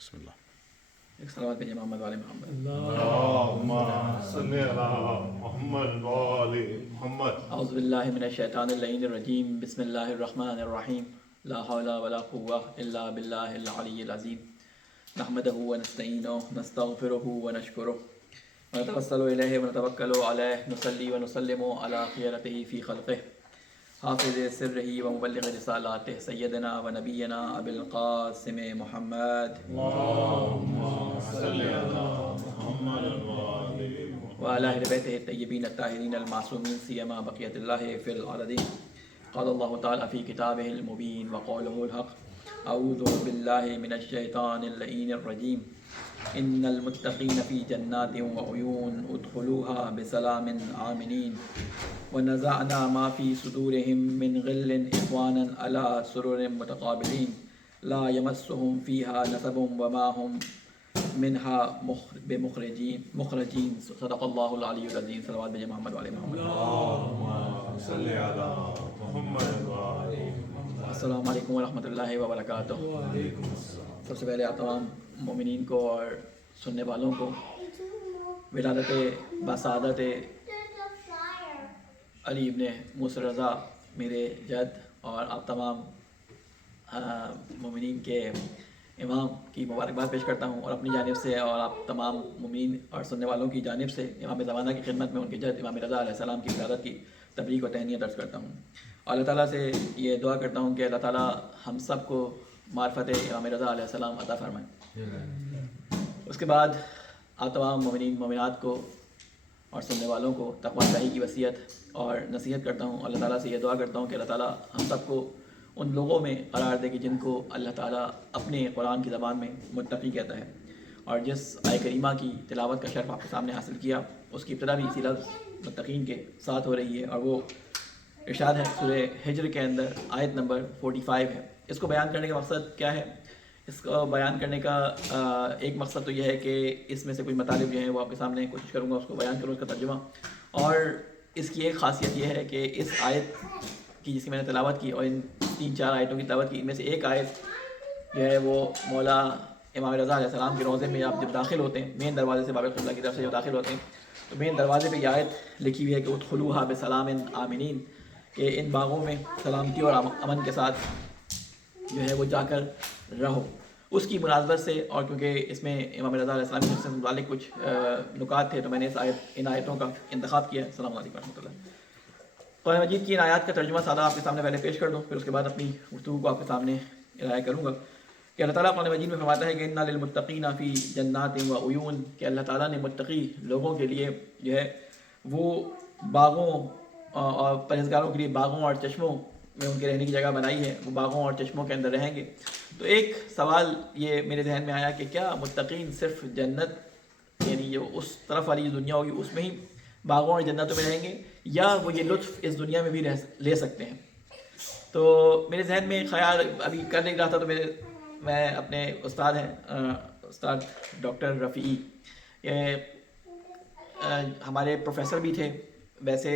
بسم اللہ. ایک صلوات بھیجیں محمد والے محمد. اللہم صلی علی محمد وآل محمد. اعوذ باللہ من الشیطان اللعین الرجیم. بسم اللہ الرحمن الرحیم. لا حول ولا قوة الا باللہ العلی العظیم. نحمدہ ونستعینہ نستغفرہ ونشکرہ ونتوسل الیہ ونتوکل علیہ. نصلی ونسلم علی خیرتہ فی خلقہ حافظ سرہ ومبلغ رسالاتہ سیدنا ونبینا ابی القاسم محمد صلی علی محمد وآل محمد. وعلی اہل بیتہ الطیبین الطاہرین المعصومین سیما بقیۃ اللہ فی الارضین. قال اللہ تعالی فی کتابہ المبین وقولہ الحق. اعوذ باللہ من الشیطان اللعین الرجیم. ان المتقین فی جنات وعیون ادخلوها بسلام آمنین ونزعنا ما فی صدورہم من غل اخوانا علی سرر متقابلین لا یمسهم فیہا نصب وما هم منها بمخرجین. صدق اللہ العلی العظیم. صلوات بھیجیں محمد والے محمد. اللہم صلی علی محمد وآل محمد. السلام علیکم ورحمۃ اللہ وبرکاتہ. سب سے پہلے آپ تمام مومنین کو اور سننے والوں کو ولادت بسعادت علی ابن موسی رضا میرے جد اور آپ تمام مومنین کے امام کی مبارکباد پیش کرتا ہوں، اور اپنی جانب سے اور آپ تمام مومنین اور سننے والوں کی جانب سے امام زمانہ کی خدمت میں ان کے جد امام رضا علیہ السلام کی ولادت کی تبریک و تہنیت درج کرتا ہوں. اور اللہ تعالیٰ سے یہ دعا کرتا ہوں کہ اللہ تعالیٰ ہم سب کو معرفت امام رضا علیہ السلام عطا فرمائیں. اس کے بعد آپ تمام مومنین مومنات کو اور سننے والوں کو تقویٰ اللہ کی وصیت اور نصیحت کرتا ہوں. اللہ تعالیٰ سے یہ دعا کرتا ہوں کہ اللہ تعالیٰ ہم سب کو ان لوگوں میں قرار دے کہ جن کو اللہ تعالیٰ اپنے قرآن کی زبان میں متقی کہتا ہے. اور جس آیہ کریمہ کی تلاوت کا شرف آپ کے سامنے حاصل کیا اس کی ابتدا بھی اسی لفظ متقین کے ساتھ ہو رہی ہے، اور وہ ارشاد ہے سورہ ہجر کے اندر آیت نمبر 45 ہے. اس کو بیان کرنے کا مقصد کیا ہے؟ اس کو بیان کرنے کا ایک مقصد تو یہ ہے کہ اس میں سے کوئی مطالب جو ہیں وہ آپ کے سامنے کوشش کروں گا اس کو بیان کروں، اس کا ترجمہ. اور اس کی ایک خاصیت یہ ہے کہ اس آیت کی جس کی میں نے تلاوت کی اور ان 3-4 آیتوں کی تلاوت کی، ان میں سے ایک آیت جو ہے وہ مولا امام رضا علیہ السلام کے روضے میں آپ جب داخل ہوتے ہیں مین دروازے سے، باب قبلہ کی طرف سے جب داخل ہوتے ہیں تو مین دروازے پہ یہ آیت لکھی ہوئی ہے کہ ادخلوها بسلام آمنین، کہ ان باغوں میں سلامتی اور امن کے ساتھ جو ہے وہ جا کر رہو. اس کی مناسبت سے اور کیونکہ اس میں امام رضا علیہ السلام سے متعلق کچھ نکات تھے تو میں نے ان آیتوں کا انتخاب کیا. السلام علیکم ورحمۃ اللہ. قرآن مجید کی ان آیات کا ترجمہ سادہ آپ کے سامنے پہلے پیش کر دوں، پھر اس کے بعد اپنی گفتگو کو آپ کے سامنے ارائہ کروں گا. کہ اللہ تعالیٰ قرآن مجید میں فرماتا ہے کہ انا للمتقین فی جنات و عیون، کہ اللہ تعالیٰ نے متقی لوگوں کے لیے جو ہے وہ باغوں اور پرہیزگاروں کے لیے باغوں اور چشموں میں ان کے رہنے کی جگہ بنائی ہے، وہ باغوں اور چشموں کے اندر رہیں گے. تو ایک سوال یہ میرے ذہن میں آیا کہ کیا متقین صرف جنت یعنی جو اس طرف والی دنیا ہوگی اس میں ہی باغوں اور جنتوں میں رہیں گے، یا وہ یہ لطف اس دنیا میں بھی لے سکتے ہیں؟ تو میرے ذہن میں خیال ابھی کر نہیں رہا تھا، تو میں اپنے استاد ہیں استاد ڈاکٹر رفیعی، ہمارے پروفیسر بھی تھے ویسے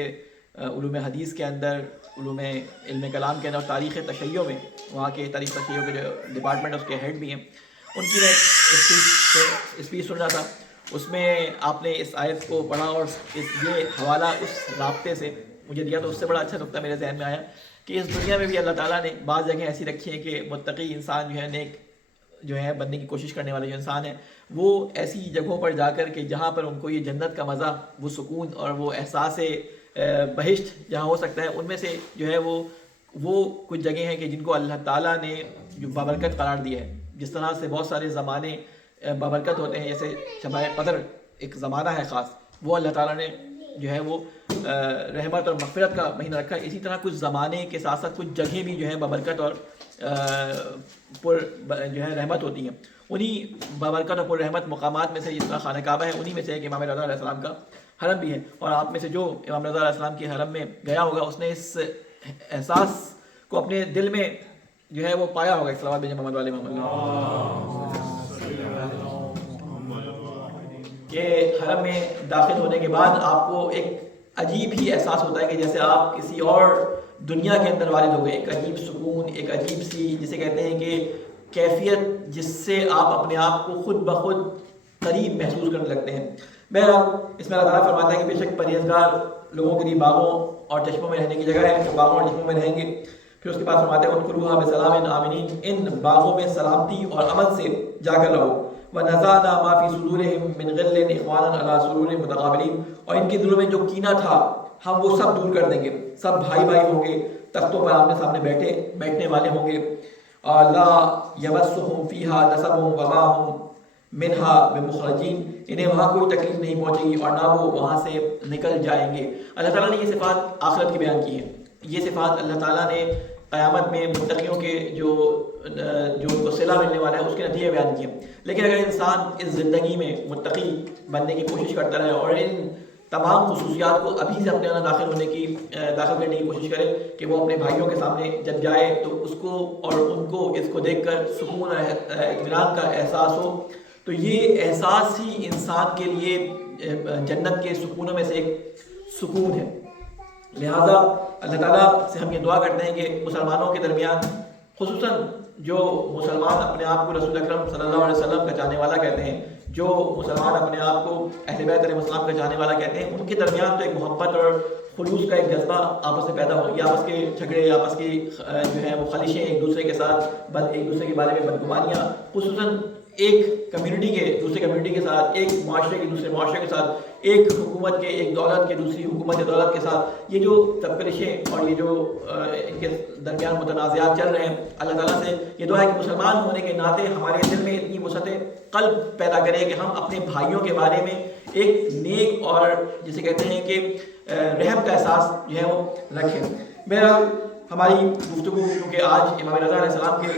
علوم حدیث کے اندر، علوم علم کلام کے اندر، اور تاریخ تشیع میں وہاں کے تاریخ تشیع کے جو ڈپارٹمنٹ اس کے ہیڈ بھی ہیں. ان کی میں اسپیچ سن رہا تھا، اس میں آپ نے اس آیت کو پڑھا اور یہ حوالہ اس رابطے سے مجھے دیا تو اس سے بڑا اچھا نقطہ میرے ذہن میں آیا کہ اس دنیا میں بھی اللہ تعالیٰ نے بعض جگہیں ایسی رکھی ہیں کہ متقی انسان جو ہے نیک جو ہے بننے کی کوشش کرنے والے جو انسان ہیں وہ ایسی جگہوں پر جا کر کہ جہاں پر ان کو یہ جنت کا مزہ، وہ سکون اور وہ احساس بہشت جہاں ہو سکتا ہے، ان میں سے جو ہے وہ کچھ جگہیں ہیں کہ جن کو اللہ تعالیٰ نے جو بابرکت قرار دیا ہے. جس طرح سے بہت سارے زمانے بابرکت ہوتے ہیں، جیسے شب قدر ایک زمانہ ہے خاص، وہ اللہ تعالیٰ نے جو ہے وہ رحمت اور مغفرت کا مہینہ رکھا ہے. اسی طرح کچھ زمانے کے ساتھ ساتھ کچھ جگہیں بھی جو ہیں بابرکت اور پر جو ہے رحمت ہوتی ہیں. انہی بابرکت اور پر رحمت مقامات میں سے جس طرح خانہ کعبہ ہے، انہی میں سے ایک امام رضا علیہ السلام کا حرم بھی ہے. اور آپ میں سے جو امام رضا علیہ السلام کے حرم میں گیا ہوگا اس نے اس احساس کو اپنے دل میں جو ہے وہ پایا ہوگا. صلوات بھیجیں محمد والے محمد. کہ حرم میں داخل ہونے کے بعد آپ کو ایک عجیب ہی احساس ہوتا ہے کہ جیسے آپ کسی اور دنیا کے اندر والد ہو گئے. ایک عجیب سکون، ایک عجیب سی جسے کہتے ہیں کہ کیفیت جس سے آپ اپنے آپ کو خود بخود قریب محسوس کرنے لگتے ہیں۔ بہرحال اس میں اللہ تعالیٰ فرماتا ہے کہ بے شک پرہیزگار لوگوں کے لیے باغوں اور چشموں میں رہنے کی جگہ ہے، جو باغوں اور چشموں میں رہیں گے۔ پھر اس کے بعد فرماتے ہیں ادخلوها بسلام آمنین، ان باغوں میں سلامتی اور امن سے جا کر رہو۔ ونزعنا ما فی صدورہم من غل اخوانا علی سرور متقابلین، اور ان کے دلوں میں جو کینہ تھا ہم وہ سب دور کر دیں گے، سب بھائی بھائی ہوں گے، تختوں پر آمنے سامنے بیٹھنے والے ہوں گے۔ لا یمسہم فیہا نصب وما ہم منہا بمخرجین، انہیں وہاں کوئی تکلیف نہیں پہنچے گی اور نہ وہ وہاں سے نکل جائیں گے۔ اللہ تعالیٰ نے یہ صفات آخرت کی بیان کی ہیں، یہ صفات اللہ تعالیٰ نے قیامت میں متقیوں کے جو ان کو صلہ ملنے والا ہے اس کے نتیجے بیان کیے۔ لیکن اگر انسان اس زندگی میں متقی بننے کی کوشش کرتا رہے اور ان تمام خصوصیات کو ابھی سے اپنے اندر داخل کرنے کی کوشش کرے کہ وہ اپنے بھائیوں کے سامنے جب جائے تو اس کو اور ان کو اس کو دیکھ کر سکون اور اطمینان کا احساس ہو، تو یہ احساس ہی انسان کے لیے جنت کے سکونوں میں سے ایک سکون ہے۔ لہٰذا اللہ تعالیٰ سے ہم یہ دعا کرتے ہیں کہ مسلمانوں کے درمیان، خصوصاً جو مسلمان اپنے آپ کو رسول اکرم صلی اللہ علیہ وسلم کا چاہنے والا کہتے ہیں، جو مسلمان اپنے آپ کو اہل بیت علیہ السلام کا چاہنے والا کہتے ہیں، ان کے درمیان تو ایک محبت اور خلوص کا ایک جذبہ آپس میں پیدا ہو، یہ آپس کے جھگڑے، آپس کی جو ہے وہ خلیشیں، ایک دوسرے کے ساتھ ایک دوسرے کے بارے میں بدگمانیاں، خصوصاً ایک کمیونٹی کے دوسرے کمیونٹی کے ساتھ، ایک معاشرے کے دوسرے معاشرے کے ساتھ، ایک حکومت کے ایک دولت کے دوسری حکومت کے دولت کے ساتھ، یہ جو تبکرشیں اور یہ جو ان کے درمیان متنازعات چل رہے ہیں، اللہ تعالیٰ سے یہ دعا ہے کہ مسلمان ہونے کے ناطے ہمارے دل میں اتنی وسعت قلب پیدا کرے کہ ہم اپنے بھائیوں کے بارے میں ایک نیک اور جسے کہتے ہیں کہ رحم کا احساس جو ہے وہ رکھیں۔ بہرحال ہماری گفتگو کیونکہ آج امام رضا علیہ السلام کے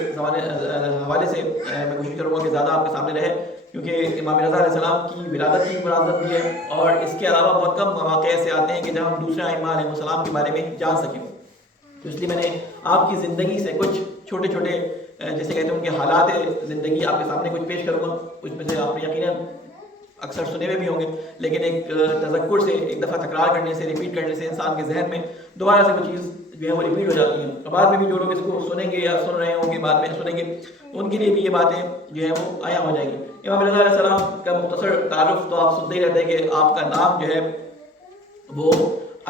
حوالے سے میں کوشش کروں گا کہ زیادہ آپ کے سامنے رہے، کیونکہ امام رضا علیہ السلام کی ولادت کی مناسبت بھی ہے اور اس کے علاوہ بہت کم مواقع ایسے آتے ہیں کہ جب ہم دوسرے ائمہ علیہ السلام کے بارے میں جان سکیں۔ تو اس لیے میں نے آپ کی زندگی سے کچھ چھوٹے چھوٹے جیسے کہتے ہیں ان کے حالات زندگی آپ کے سامنے کچھ پیش کروں گا۔ اس میں سے آپ نے یقیناً اکثر سنے ہوئے بھی ہوں گے، لیکن ایک تذکر سے، ایک دفعہ تکرار کرنے سے، ریپیٹ کرنے سے انسان کے ذہن میں دوبارہ سے وہ چیز جو ہے وہ ریپیٹ ہو جاتی ہیں، اور بعد میں بھی جو لوگ اس کو سنیں گے یا سن رہے ہوں گے بعد میں سنیں گے، ان کے لیے بھی یہ باتیں جو ہے وہ عیاں ہو جائیں گی۔ امام رضا علیہ السلام کا مختصر تعارف تو آپ سنتے ہی رہتے ہیں کہ آپ کا نام جو ہے وہ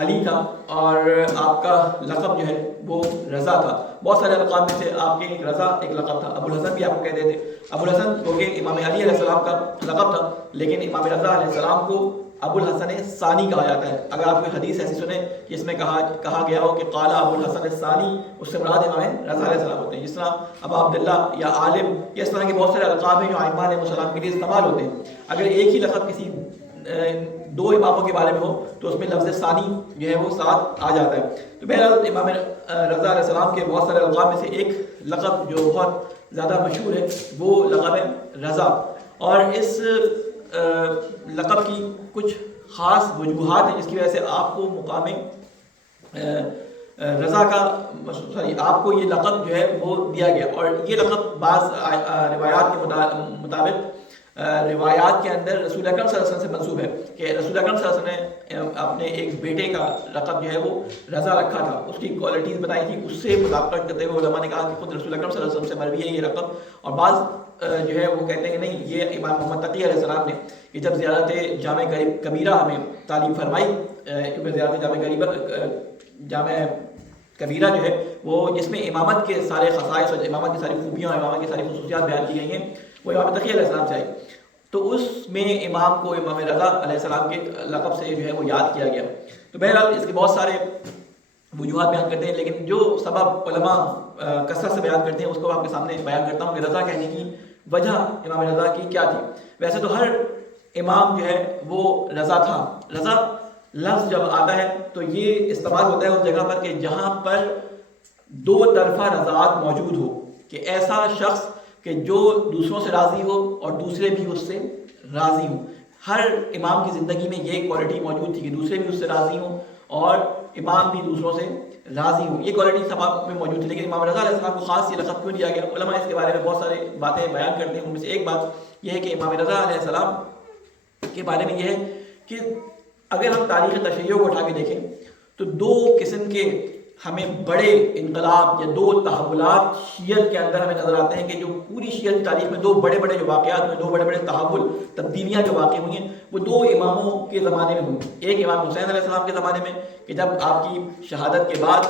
علی تھا اور آپ کا لقب جو ہے وہ رضا تھا۔ بہت سارے القاب میں سے آپ کے ایک رضا ایک لقب تھا، ابو الحسن بھی آپ کو کہتے تھے۔ ابو الحسن جو کہ امام علی علیہ السلام کا لقب تھا، لیکن امام رضا علیہ السلام کو ابو الحسن ثانی کہا جاتا ہے۔ اگر آپ کوئی حدیث ایسی سنیں کہ اس میں کہا گیا ہو کہ قال ابو الحسن ثانی، اس سے مراد امام رضا علیہ السلام ہوتے ہیں، جس طرح ابا عبداللہ یا عالم، اس طرح کے بہت سارے القاب ہیں جو ائمہ علیہ السلام کے لیے استعمال ہوتے ہیں۔ اگر ایک ہی لقب کسی دو اماموں کے بارے میں ہو تو اس میں لفظ ثانی جو ہے وہ ساتھ آ جاتا ہے۔ تو بہرحال امام رضا علیہ السلام کے بہت سارے القاب میں سے ایک لقب جو بہت زیادہ مشہور ہے وہ لقب ہے رضا، اور اس لقب کی کچھ خاص وجوہات ہیں جس کی وجہ سے آپ کو مقام رضا کا آپ کو یہ لقب جو ہے وہ دیا گیا، اور یہ لقب بعض روایات کے مطابق روایات کے اندر رسول اکرم صلی اللہ علیہ وسلم سے منسوب ہے کہ رسول اکرم صلی اللہ علیہ وسلم نے اپنے ایک بیٹے کا لقب جو ہے وہ رضا رکھا تھا، اس کی کوالٹیز بتائی تھی، اس سے مطابقت کرتے ہوئے علماء نے کہا کہ خود رسول اکرم صلی اللہ علیہ وسلم سے مروی ہے یہ رقم، اور بعض جو ہے وہ کہتے ہیں کہ نہیں، یہ امام محمد تقی علیہ السلام نے کہ جب زیارت جامع کبیرہ ہمیں تعلیم فرمائی، کیونکہ زیارت جامع کبیرہ جو ہے وہ جس میں امامت کے سارے خصائص اور امامت کی ساری خوبیاں اور امامت کی ساری خصوصیات بیان کی گئی ہیں، وہ امام تقی علیہ السلام سے آئی، تو اس میں امام کو امام رضا علیہ السلام کے لقب سے جو ہے وہ یاد کیا گیا۔ تو بہرحال اس کے بہت سارے وجوہات بیان کرتے ہیں، لیکن جو سبب علماء کثرت سے بیان کرتے ہیں اس کو آپ کے سامنے بیان کرتا ہوں کہ رضا کہنے کی وجہ امام رضا کی کیا تھی۔ ویسے تو ہر امام جو ہے وہ رضا تھا۔ رضا لفظ جب آتا ہے تو یہ استعمال ہوتا ہے اس جگہ پر کہ جہاں پر دو طرفہ رضاعت موجود ہو، کہ ایسا شخص کہ جو دوسروں سے راضی ہو اور دوسرے بھی اس سے راضی ہوں۔ ہر امام کی زندگی میں یہ کوالٹی موجود تھی کہ دوسرے بھی اس سے راضی ہوں اور امام بھی دوسروں سے راضی ہوں، یہ کوالٹی سب میں موجود تھی۔ لیکن امام رضا علیہ السلام کو خاص یہ لقب کیوں دیا گیا؟ علماء اس کے بارے میں بہت سارے باتیں بیان کرتے ہیں، ان میں سے ایک بات یہ ہے کہ امام رضا علیہ السلام کے بارے میں یہ ہے کہ اگر ہم تاریخ تشیع کو اٹھا کے دیکھیں تو دو قسم کے ہمیں بڑے انقلاب یا دو تحولات شیعت کے اندر ہمیں نظر آتے ہیں کہ جو پوری شیعت کی تاریخ میں دو بڑے بڑے جو واقعات ہوئے، دو بڑے بڑے تحول تبدیلیاں جو واقع ہوئی ہیں، وہ دو اماموں کے زمانے میں ہوئی. ایک امام حسین علیہ السلام کے زمانے میں کہ جب آپ کی شہادت کے بعد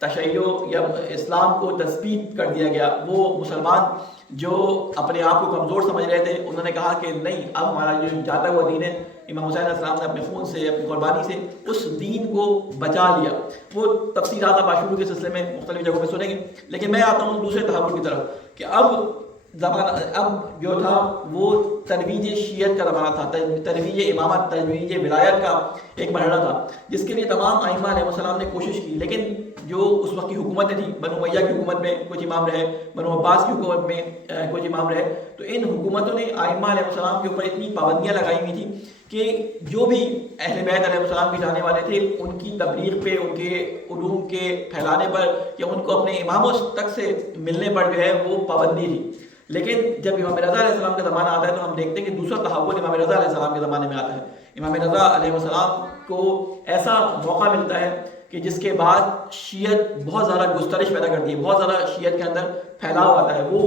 تشیع یا اسلام کو تثبیت کر دیا گیا. وہ مسلمان جو اپنے آپ کو کمزور سمجھ رہے تھے، انہوں نے کہا کہ نہیں، اب ہمارا جو جاتا ہوا دین ہے، امام حسین علیہ السلام نے اپنے خون سے، اپنی قربانی سے اس دین کو بچا لیا. وہ تفصیلات آپ عاشور کے سلسلے میں مختلف جگہوں پہ سنیں گے. لیکن میں آتا ہوں دوسرے تحول کی طرف کہ اب جو تھا وہ ترویج شیعت کا زمانہ تھا، ترویج امامت، ترویج ولایت کا ایک مرحلہ تھا، جس کے لیے تمام ائمہ علیہ السلام نے کوشش کی. لیکن جو اس وقت کی حکومتیں تھیں، بنو امیہ کی حکومت میں کچھ امام رہے، بنو عباس کی حکومت میں کچھ امام رہے، تو ان حکومتوں نے ائمہ علیہ السلام کے اوپر اتنی پابندیاں لگائی ہوئی تھیں کہ جو بھی اہل بیت علیہ السلام کے جانے والے تھے، ان کی تبلیغ پہ، ان کے علوم کے پھیلانے پر یا ان کو اپنے اماموں تک سے ملنے پر جو ہے وہ پابندی تھی. لیکن جب امام رضا علیہ السلام کا زمانہ آتا ہے تو ہم دیکھتے ہیں کہ دوسرا تحول امام رضا علیہ السلام کے زمانے میں آتا ہے. امام رضا علیہ السلام کو ایسا موقع ملتا ہے کہ جس کے بعد شیعت بہت زیادہ گسترش پیدا کرتی ہے، بہت زیادہ شیعت کے اندر پھیلاؤ آتا ہے. وہ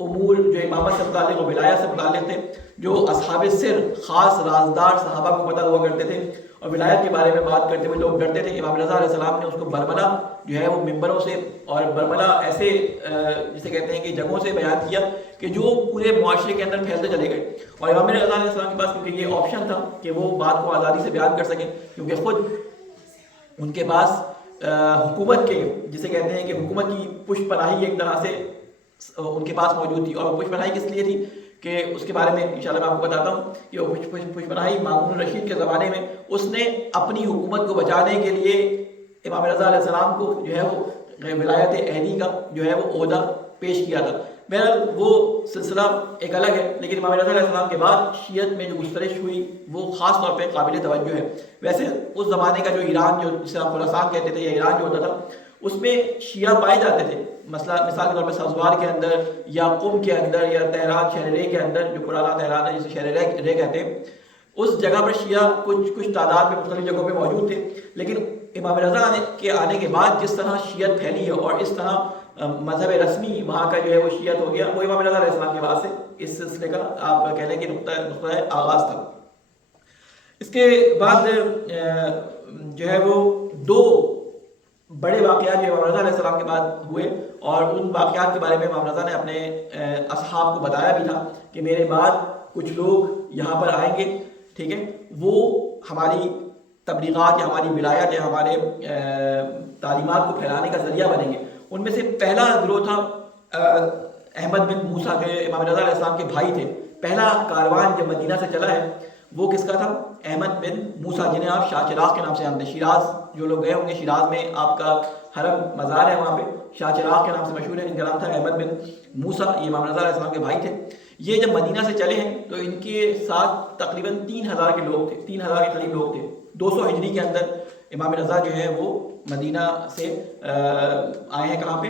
امور جو امامت سے متعلق و ولایت سے متعلق تھے، جو اصحاب سر، خاص رازدار صحابہ کو پتہ ہوا کرتے تھے اور ولایت کے بارے میں بات کرتے ہوئے لوگ ڈرتے تھے، امام رضا علیہ السلام نے اس کو برملا جو ہے وہ ممبروں سے اور برملا ایسے جسے کہتے ہیں کہ جگہوں سے بیان کیا کہ جو پورے معاشرے کے اندر پھیلتے چلے گئے. اور امام رضا علیہ السلام کے پاس کیونکہ یہ آپشن تھا کہ وہ بات کو آزادی سے بیان کر سکیں، کیونکہ خود ان کے پاس حکومت کے، جسے کہتے ہیں کہ حکومت کی پشت پناہی ایک طرح سے ان کے پاس موجود تھی. اور پشت پناہی کس لیے تھی کہ اس کے بارے میں انشاءاللہ میں آپ کو بتاتا ہوں کہ وہ پشت پناہی مامون الرشید کے زمانے میں اس نے اپنی حکومت کو بچانے کے لیے امام رضا علیہ السلام کو جو ہے وہ ولایت اہلی کا جو ہے وہ عہدہ پیش کیا تھا. بہرحال وہ سلسلہ ایک الگ ہے. لیکن امام رضا علیہ السلام کے بعد شیعت میں جو گسترش ہوئی وہ خاص طور پہ قابل توجہ ہے. ویسے اس زمانے کا جو ایران، جو جسے آپ خراسان کہتے تھے یا ایران جو ہوتا تھا، اس میں شیعہ پائے جاتے تھے. مثلا مثال کے طور پہ سبزوار کے اندر یا قم کے اندر یا تہران شہر رے کے اندر، جو پرانا تہران ہے جسے شہر رے کہتے ہیں، اس جگہ پر شیعہ کچھ تعداد میں مختلف جگہوں پہ موجود تھے. لیکن امام رضا کے آنے کے بعد جس طرح شیعت پھیلی ہے اور اس طرح مذہب رسمی وہاں کا جو ہے وہ شیعت ہو گیا، وہ امام رضا علیہ السلام کے بعد سے اس سلسلے کا آپ کہہ لیں کہ نقطہ آغاز تھا. اس کے بعد جو ہے وہ دو بڑے واقعات جو امام رضا علیہ السلام کے بعد ہوئے، اور ان واقعات کے بارے میں امام رضا نے اپنے اصحاب کو بتایا بھی تھا کہ میرے بعد کچھ لوگ یہاں پر آئیں گے، ٹھیک ہے، وہ ہماری تبلیغات یا ہماری ولایت یا ہمارے تعلیمات کو پھیلانے کا ذریعہ بنیں گے. ان میں سے پہلا گروہ تھا احمد بن موسیٰ، جو امام رضا علیہ السلام کے بھائی تھے. پہلا کاروان جب مدینہ سے چلا ہے وہ کس کا تھا؟ احمد بن موسیٰ، جنہیں آپ شاہ چراغ کے نام سے جانتے ہیں. شیراز جو لوگ گئے ہوں گے، شیراز میں آپ کا حرم مزار ہے، وہاں پہ شاہ چراغ کے نام سے مشہور ہے. ان کا نام تھا احمد بن موسیٰ. یہ امام رضا علیہ السلام کے بھائی تھے. یہ جب مدینہ سے چلے ہیں تو ان کے ساتھ تقریباً 3000 کے لوگ تھے، 3000 کے قریب لوگ تھے. 200 ہجری کے اندر امام رضا جو ہے وہ مدینہ سے آئے ہیں. کہاں پہ؟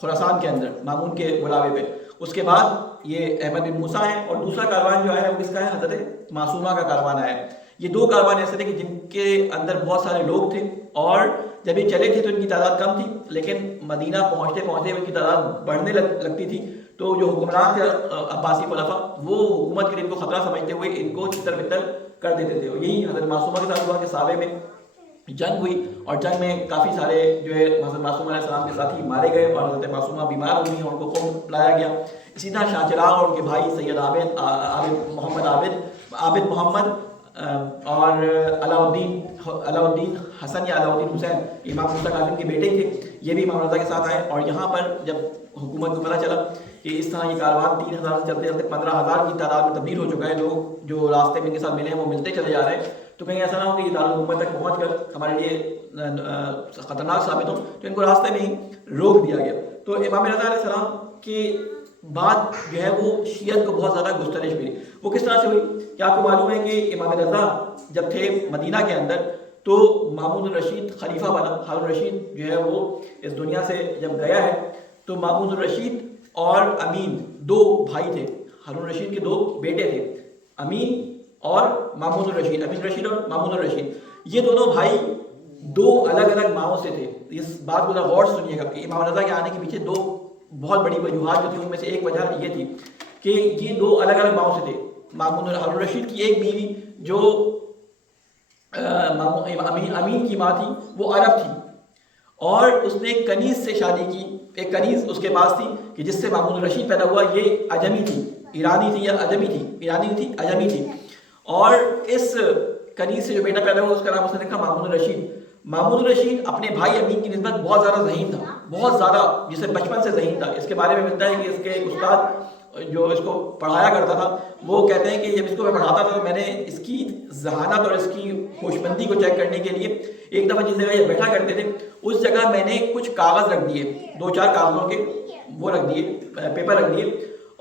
خراسان کے اندر، مامون کے بلاوے پہ. اس کے بعد یہ احمد بن موسیٰ ہیں، اور دوسرا کاروان جو آیا ہے وہ کس کا ہے؟ حضرت معصومہ کا کاروان آیا ہے. یہ دو کاروان ایسے تھے کہ جن کے اندر بہت سارے لوگ تھے، اور جب یہ چلے تھے تو ان کی تعداد کم تھی، لیکن مدینہ پہنچتے پہنچتے ان کی تعداد بڑھنے لگتی تھی. تو جو حکمران تھے عباسی خلفاء، وہ حکومت کے لیے ان کو خطرہ سمجھتے ہوئے ان کو چتر بتر کر دیتے تھے. اور یہی حضرت معصومہ کے ساتھ ہوا کہ صحابہ میں جنگ ہوئی، اور جنگ میں کافی سارے جو ہے حضرت معصومہ علیہ السلام کے ساتھی مارے گئے، اور حضرت معصومہ بیمار ہوئی اور ان کو قوم لایا گیا. اسی طرح شاہ چراغ اور ان کے بھائی سید عابد محمد اور علاء الدین حسن یا علاء الدین حسین، امام موسیٰ کاظم کے بیٹے تھے. یہ بھی امام رضا کے ساتھ آئے. اور یہاں پر جب حکومت کو پتہ چلا کہ اس طرح یہ کاروان 3000 سے چلتے چلتے 15000 کی تعداد میں تبدیل ہو چکا ہے، لوگ جو راستے میں ان کے ساتھ ملے ہیں وہ ملتے چلے جا رہے ہیں، تو کہیں ایسا نہ ہو کہ یہ دارالحکومت تک پہنچ کر ہمارے لیے خطرناک ثابت ہو، تو ان کو راستے میں ہی روک دیا گیا. تو امام رضا علیہ السلام کی بات جو ہے وہ شیعت کو بہت زیادہ گسترش ملی. وہ کس طرح سے ہوئی کہ آپ کو معلوم ہے کہ امام رضا جب تھے مدینہ کے اندر تو مامون الرشید خلیفہ بنا. ہارون الرشید جو ہے وہ اس دنیا سے جب گیا ہے تو مامون الرشید اور امین دو بھائی تھے. ہارون الرشید کے دو بیٹے تھے، امین اور مامون الرشید، امین الرشید اور مامون الرشید. یہ دونوں بھائی دو الگ الگ ماؤں سے تھے. اس بات کو ذرا غور سے سنیے گا کہ امام رضا کے آنے کے پیچھے دو بہت بڑی وجوہات جو تھی ان میں سے ایک وجہ یہ تھی کہ یہ دو الگ الگ ماؤں سے تھے. مامون ہارون رشید کی ایک بیوی جو امین کی ماں تھی وہ عرب تھی اور اس نے ایک کنیز سے شادی کی. ایک کنیز اس کے پاس تھی کہ جس سے مامون رشید پیدا ہوا. یہ عجمی تھی, ایرانی تھی یا عجمی تھی, ایرانی تھی عجمی تھی. اور اس کنیز سے جو بیٹا پیدا ہوا اس کا نام اس نے رکھا مامون رشید. مامون رشید اپنے بھائی امین کی نسبت بہت زیادہ ذہین تھا, بہت زیادہ, جسے بچپن سے ذہین تھا. اس کے بارے میں ملتا ہے کہ اس کے ایک استاد جو اس کو پڑھایا کرتا تھا وہ کہتے ہیں کہ جب اس کو میں پڑھاتا تھا تو میں نے اس کی ذہانت اور اس کی ہوشمندی کو چیک کرنے کے لیے ایک دفعہ جس جگہ یہ بیٹھا کرتے تھے اس جگہ میں نے کچھ کاغذ رکھ دیے, 2-4 کاغذوں کے وہ رکھ دیے, پیپر رکھ دیے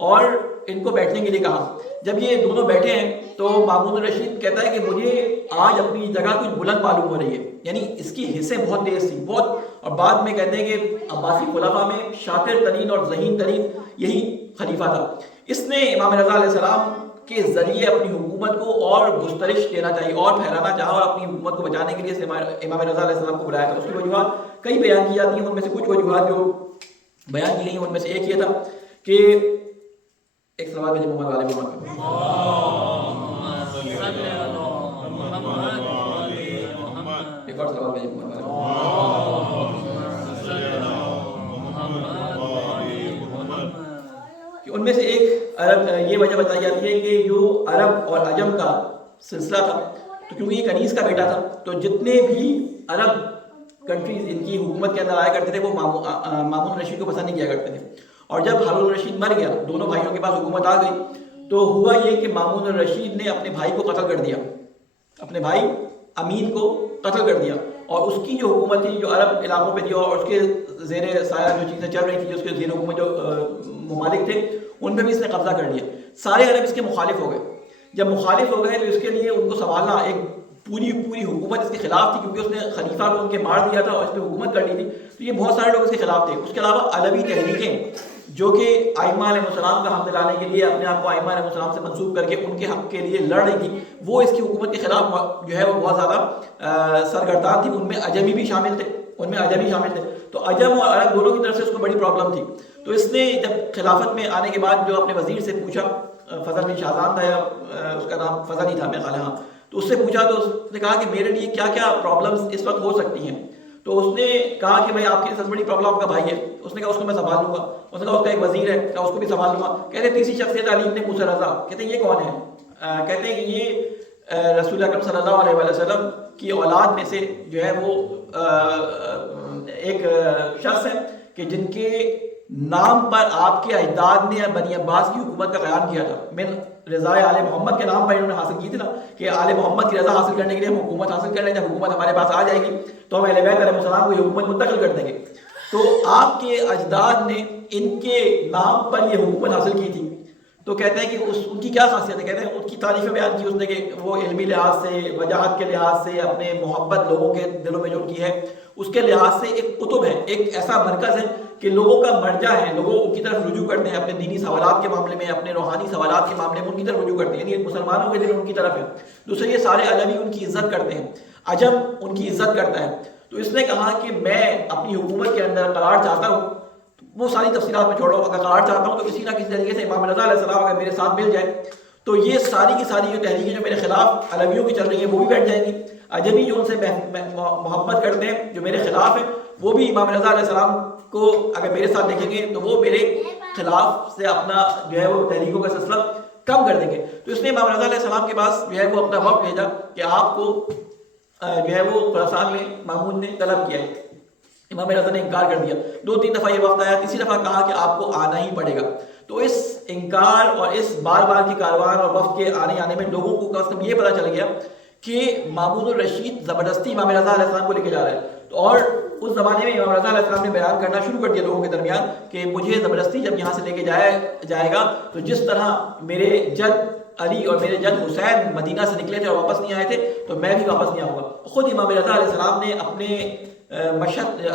اور ان کو بیٹھنے کے لیے کہا. جب یہ دونوں بیٹھے ہیں تو مامون رشید کہتا ہے کہ مجھے آج اپنی جگہ کچھ بلند معلوم ہو رہی ہے, یعنی اس کی حصیں بہت تیز تھی بہت. اور بعد میں کہتے ہیں کہ عباسی خلفاء میں شاطر ترین اور ذہین ترین یہی خلیفہ تھا. اس نے امام رضا علیہ السلام کے ذریعے اپنی حکومت کو اور گسترش دینا چاہیے اور پھیلانا چاہا اور اپنی حکومت کو بچانے کے لیے امام رضا علیہ السلام کو بلایا تھا. اس کی وجوہات کئی بیان کی جاتی ہیں, ان میں سے کچھ وجوہات جو بیان کی گئی ہیں ان میں سے ایک یہ تھا کہ ایک سوال ہے محمد والے محمد ایک اور سوال ہے محمد کہ ان میں سے ایک عرب یہ وجہ بتائی جاتی ہے کہ جو عرب اور عجم کا سلسلہ تھا تو کیونکہ یہ کنیز کا بیٹا تھا تو جتنے بھی عرب کنٹریز ان کی حکومت کے اندر آیا کرتے تھے وہ مامون رشید کو پسند نہیں کیا کرتے تھے. اور جب ہارون رشید مر گیا, دونوں بھائیوں کے پاس حکومت آ گئی, تو ہوا یہ کہ مامون رشید نے اپنے بھائی کو قتل کر دیا, اپنے بھائی امین کو قتل کر دیا. اور اس کی جو حکومت تھی جو عرب علاقوں پہ تھی اور اس کے زیر سایہ جو چیزیں چل رہی تھیں, جو اس کے زیر حکومت جو ممالک تھے ان پہ بھی اس نے قبضہ کر لیا. سارے عرب اس کے مخالف ہو گئے. جب مخالف ہو گئے تو اس کے لیے ان کو سنبھالنا, ایک پوری حکومت اس کے خلاف تھی کیونکہ اس نے خلیفہ کو ان کے مار دیا تھا اور اس پہ حکومت کر لی تھی, تو یہ بہت سارے لوگ اس کے خلاف تھے. اس کے علاوہ علوی تحریکیں جو کہ ائمہ علیہ السلام کا حق دلانے کے لیے اپنے آپ کو ائمہ علیہ السلام سے منسوب کر کے ان کے حق کے لیے لڑ رہی تھی, وہ اس کی حکومت کے خلاف جو ہے وہ بہت زیادہ سرگردان تھی. ان میں عجمی بھی شامل تھے, تو عجم اور عرب دونوں کی طرف سے اس کو بڑی پرابلم تھی. تو اس نے جب خلافت میں آنے کے بعد جو اپنے وزیر سے پوچھا, فضل بن شاہزان تھا یا اس کا نام فضل ہی تھا میرے خیال, ہاں, تو اس سے پوچھا تو اس نے کہا کہ میرے لیے کیا کیا پرابلمز اس وقت ہو سکتی ہیں. تو اس نے کہا کہ بھائی آپ کی سب سے بڑی پرابلم آپ کا بھائی ہے. اس نے کہا اس کو میں سنبھال لوں گا. اس نے کہا اس کا ایک وزیر ہے, کہا اس کو بھی سنبھال لوں گا. کہتے ہیں تیسری شخصیت علی ابن موسیٰ رضا. کہتے ہیں یہ کون ہے؟ کہتے ہیں کہ یہ رسول اکرم صلی اللہ علیہ وسلم کی اولاد میں سے جو ہے وہ ایک شخص ہے کہ جن کے نام پر آپ کے اجداد نے بنی عباس کی حکومت کا قیام کیا تھا. من رضا آل محمد کے نام پر انہوں نے حاصل کی تھی نا, کہ آل محمد کی رضا حاصل کرنے کے لیے ہم حکومت حاصل کر لیں, جب حکومت ہمارے پاس آ جائے گی تو ہم اہل بیت علیہ السلام کو یہ حکومت منتقل کر دیں گے. تو آپ کے اجداد نے ان کے نام پر یہ حکومت حاصل کی تھی. تو کہتے ہیں کہ ان کی کیا خاصیت ہے؟ کہتے ہیں ان کی تعریفیں بیان کی اس نے کہ وہ علمی لحاظ سے, وجاہت کے لحاظ سے, اپنے محبت لوگوں کے دلوں میں جو کی ہے اس کے لحاظ سے ایک قطب ہے, ایک ایسا مرکز ہے کہ لوگوں کا مرجع ہے, لوگوں ان کی طرف رجوع کرتے ہیں اپنے دینی سوالات کے معاملے میں, اپنے روحانی سوالات کے معاملے میں ان کی طرف رجوع کرتے ہیں, یعنی مسلمانوں کے دل ان کی طرف ہے. دوسرے یہ سارے علوی ان کی عزت کرتے ہیں, عجم ان کی عزت کرتا ہے. تو اس نے کہا کہ میں اپنی حکومت کے اندر قرار چاہتا ہوں, وہ ساری تفصیلات میں چھوڑو, اگر قرار چاہتا ہوں تو کسی نہ کسی طریقے سے امام رضا علیہ السلام اگر میرے ساتھ مل جائے تو یہ ساری کی ساری جو تحریکیں جو میرے خلاف علویوں کی چل رہی ہیں وہ بھی بیٹھ جائیں گی. عجمی جو ان سے محبت کرتے ہیں جو میرے خلاف ہیں وہ بھی امام رضا علیہ السلام کو اگر میرے ساتھ دیکھیں گے تو وہ میرے خلاف سے اپنا جو ہے وہ تحریکوں کا سلسلہ کم کر دیں گے. تو اس نے امام رضا علیہ السلام کے پاس جو ہے وہ اپنا وقت بھیجا کہ آپ کو جو ہے وہ خراسان میں مامون نے طلب کیا ہے. امام رضا نے انکار کر دیا. 2-3 دفعہ یہ وقت آیا, تیسری دفعہ کہا کہ آپ کو آنا ہی پڑے گا. تو اس انکار اور اس بار بار کی کاروان اور وقت کے آنے میں لوگوں کو کم سے کم یہ پتہ چل گیا کہ مامون الرشید زبردستی امام رضا علیہ السلام کو لے کے جا رہا ہے. تو اور اس زمانے میں امام رضا علیہ السلام نے بیان کرنا شروع کر دیا لوگوں کے درمیان کہ مجھے زبردستی جب یہاں سے لے کے جائے گا تو جس طرح میرے جد علی اور میرے جد حسین مدینہ سے نکلے تھے اور واپس نہیں آئے تھے تو میں بھی واپس نہیں آؤں گا. خود امام رضا علیہ السلام نے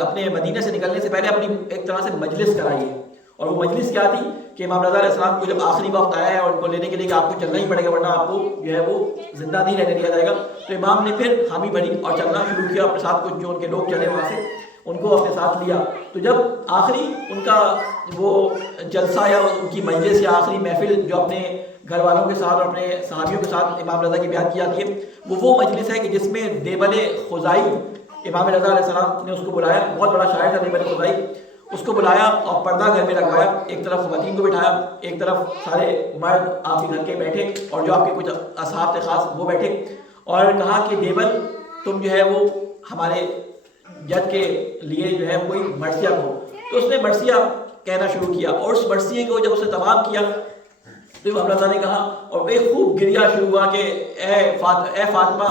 اپنے مدینہ سے نکلنے سے پہلے اپنی ایک طرح سے مجلس کرائی ہے. اور وہ مجلس کیا تھی کہ امام رضا علیہ السلام کو جب آخری وقت آیا ہے اور ان کو لینے کے لیے کہ آپ کو چلنا ہی پڑے گا ورنہ آپ کو جو ہے وہ زندہ نہیں رہنے دیا جائے گا، تو امام نے پھر حامی بھری اور چلنا شروع کیا اپنے ساتھ، کچھ جو ان کے لوگ چلے وہاں سے ان کو اپنے ساتھ لیا. تو جب آخری ان کا وہ جلسہ یا ان کی مجلس یا آخری محفل جو اپنے گھر والوں کے ساتھ اور اپنے صحابیوں کے ساتھ امام رضا کی بیان کی جاتی ہے، وہ مجلس ہے کہ جس میں دیبل خزائی امام رضا علیہ السلام نے اس کو بلایا، بہت بڑا شاعر تھا دیبل خزائی، اس کو بلایا اور پردہ گھر میں لگوایا، ایک طرف خواتین کو بٹھایا، ایک طرف سارے مرد آپ کے گھر کے بیٹھے اور جو آپ کے کچھ اصحاب تھے خاص وہ بیٹھے، اور کہا کہ دیبل تم جو ہے وہ ہمارے جد کے لیے جو ہے کوئی مرثیہ کہو. تو اس نے مرثیہ کہنا شروع کیا اور اس مرثیے کو جب اس نے تمام کیا تو امام رضا نے کہا اور ایک خوب گریا شروع ہوا کہ اے فاطمہ،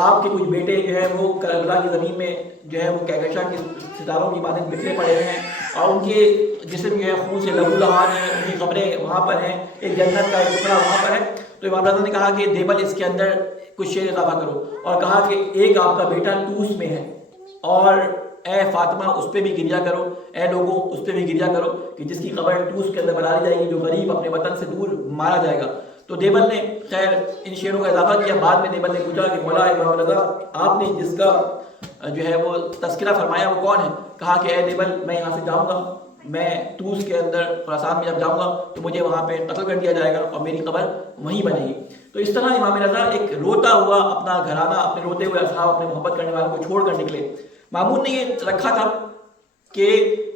آپ کے کچھ بیٹے جو ہیں وہ کربلا کی زمین میں جو ہے وہ کہکشاں کے ستاروں کی مانند بکھرے پڑے ہوئے ہیں اور ان کے جسم جو ہے خون سے لہو لہان ہیں، ان کی قبریں وہاں پر ہیں، ایک جنت کا ایک ٹکڑا وہاں پر ہے. تو امام رضا نے کہا کہ دیبل اس کے اندر کچھ شعر اضافہ کرو اور کہا کہ ایک آپ کا بیٹا توس میں ہے اور اے فاطمہ اس پہ بھی گریا کرو، اے لوگوں اس پہ بھی گریا کرو کہ جس کی قبر توس کے اندر بنا لی جائے گی، جو غریب اپنے وطن سے دور مارا جائے گا. تو دیبل نے خیر ان شعروں کا اضافہ کیا. بعد میں دیبل نے پوچھا کہ مولا امام رضا آپ نے جس کا جو ہے وہ تذکرہ فرمایا وہ کون ہے؟ کہا کہ اے دیبل میں یہاں سے جاؤں گا، میں توس کے اندر خراسان میں جب جاؤں گا تو مجھے وہاں پہ قتل کر دیا جائے گا اور میری قبر وہیں بنے گی. تو اس طرح امام رضا ایک روتا ہوا اپنا گھرانہ، اپنے روتے ہوئے اصحاب، اپنے محبت کرنے والوں کو چھوڑ کر نکلے. مامون نے یہ رکھا تھا کہ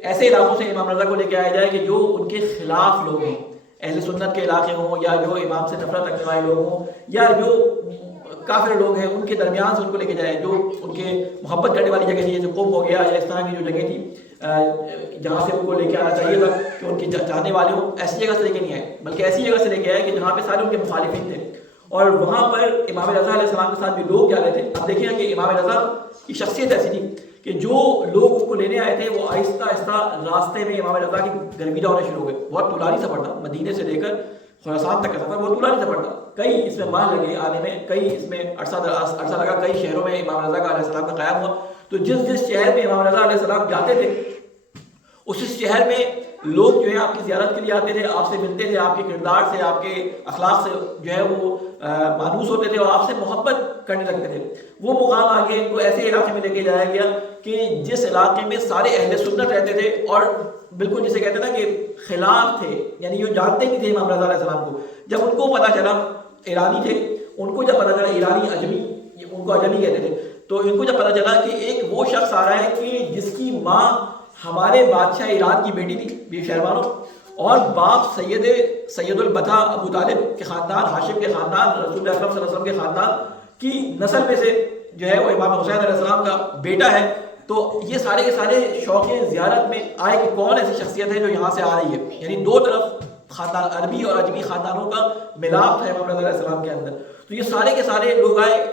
ایسے علاقوں سے امام رضا کو لے کے آیا جائے کہ جو ان کے خلاف لوگ ہیں، اہل سنت کے علاقے ہوں یا جو امام سے نفرت رکھنے والے لوگ ہوں یا جو کافر لوگ ہیں ان کے درمیان سے ان کو لے کے جائے، جو ان کے محبت کرنے والی جگہ تھی جیسے قم ہو گیا یا اس طرح کی جو جگہ تھی جہاں سے ان کو لے کے آنا چاہیے تھا کہ ان کے چاہنے والے ہوں، ایسی جگہ سے لے کے نہیں آئے بلکہ ایسی جگہ سے لے کے آئے کہ جہاں پہ سارے ان کے مخالفین تھے اور وہاں پر امام رضا علیہ السلام کے ساتھ بھی لوگ جا رہے تھے. اب دیکھیں کہ امام رضا کی شخصیت ایسی تھی کہ جو لوگ اس کو لینے آئے تھے وہ آہستہ آہستہ راستے میں امام رضا کی گرمیدہ ہونے شروع ہو گئے. بہت طولانی سفر تھا، مدینے سے لے کر خراسان تک کا سفر بہت طولانی سفر تھا، کئی اس میں ماہ لگے آنے میں، کئی اس میں عرصہ لگا، کئی شہروں میں امام رضا کا علیہ السلام کا قیام ہوا. تو جس شہر میں امام رضا علیہ السلام جاتے تھے اس شہر میں لوگ جو ہے آپ کی زیارت کے لیے آتے تھے، آپ سے ملتے تھے، آپ کے کردار سے، آپ کے اخلاق سے جو ہے وہ مانوس ہوتے تھے اور آپ سے محبت کرنے لگتے تھے. وہ مقام آگے ان کو ایسے علاقے میں لے کے جایا گیا کہ جس علاقے میں سارے اہل سنت رہتے تھے اور بالکل جسے کہتے ہیں نا کہ خلاف تھے، یعنی جو جانتے نہیں تھے امام رضا علیہ السلام کو. جب ان کو پتہ چلا، ایرانی تھے، ان کو جب پتہ چلا، ایرانی اجمی ان کو اجمی کہتے تھے، تو ان کو جب پتہ چلا کہ ایک وہ شخص آ رہا ہے کہ جس کی ماں ہمارے بادشاہ ایران کی بیٹی تھی بے شہروانوں اور باپ سید البطا ابو طالب کے خاندان، ہاشم کے خاندان، رسول اکرم صلی اللہ علیہ وسلم کے خاندان کی نسل میں سے جو ہے وہ امام حسین علیہ السلام کا بیٹا ہے. تو یہ سارے کے سارے شوق زیارت میں آئے کہ کون ایسی شخصیت ہے جو یہاں سے آ رہی ہے، یعنی دو طرف خاندان عربی اور اجمی خاندانوں کا ملاپ تھا امام رضا علیہ السلام کے اندر. تو یہ سارے کے سارے لوگ آئے،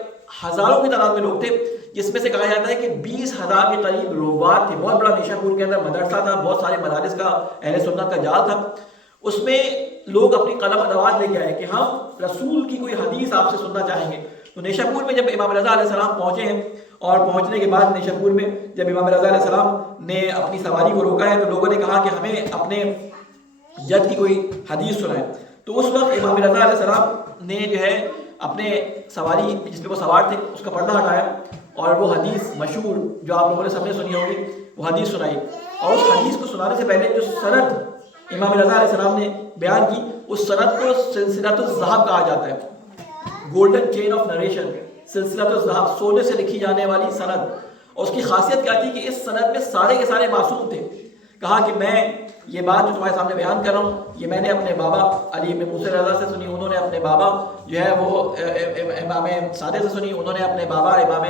ہزاروں کی تعداد میں لوگ تھے، جس میں سے کہا جاتا ہے کہ 20,000 کے قریب روات تھے. بہت بڑا نیشا پور کے اندر مدرسہ تھا، بہت سارے مدارس کا اہل سنت کا جال تھا. اس میں لوگ اپنی قلم ادوات لے کے آئے کہ ہم رسول کی کوئی حدیث آپ سے سننا چاہیں گے. تو نیشا پور میں جب امام رضا علیہ السلام پہنچے ہیں اور پہنچنے کے بعد نیشا پور میں جب امام رضا علیہ السلام نے اپنی سواری کو روکا ہے تو لوگوں نے کہا کہ ہمیں اپنے جد کی کوئی حدیث سنائے. تو اس وقت امام رضا علیہ السلام نے جو ہے اپنے سواری جس پہ وہ سوار تھے اس کا پردہ ہٹایا اور وہ حدیث مشہور جو آپ لوگوں نے سب نے سنی ہوگی وہ حدیث سنائی. اور اس حدیث کو سنانے سے پہلے جو سند امام رضا علیہ السلام نے بیان کی اس سند کو سلسلۃ الذہب کہا جاتا ہے، گولڈن چین آف نریشن، سلسلۃ الذہب، سونے سے لکھی جانے والی سند. اور اس کی خاصیت کیا تھی کہ اس سند میں سارے کے سارے معصوم تھے. کہا کہ میں یہ بات جو تمہارے سامنے بیان کر رہا ہوں یہ میں نے اپنے بابا علی بن موسی رضا سے سنی، انہوں نے اپنے بابا جو ہے وہ امام صادق سے سنی، انہوں نے اپنے بابا امام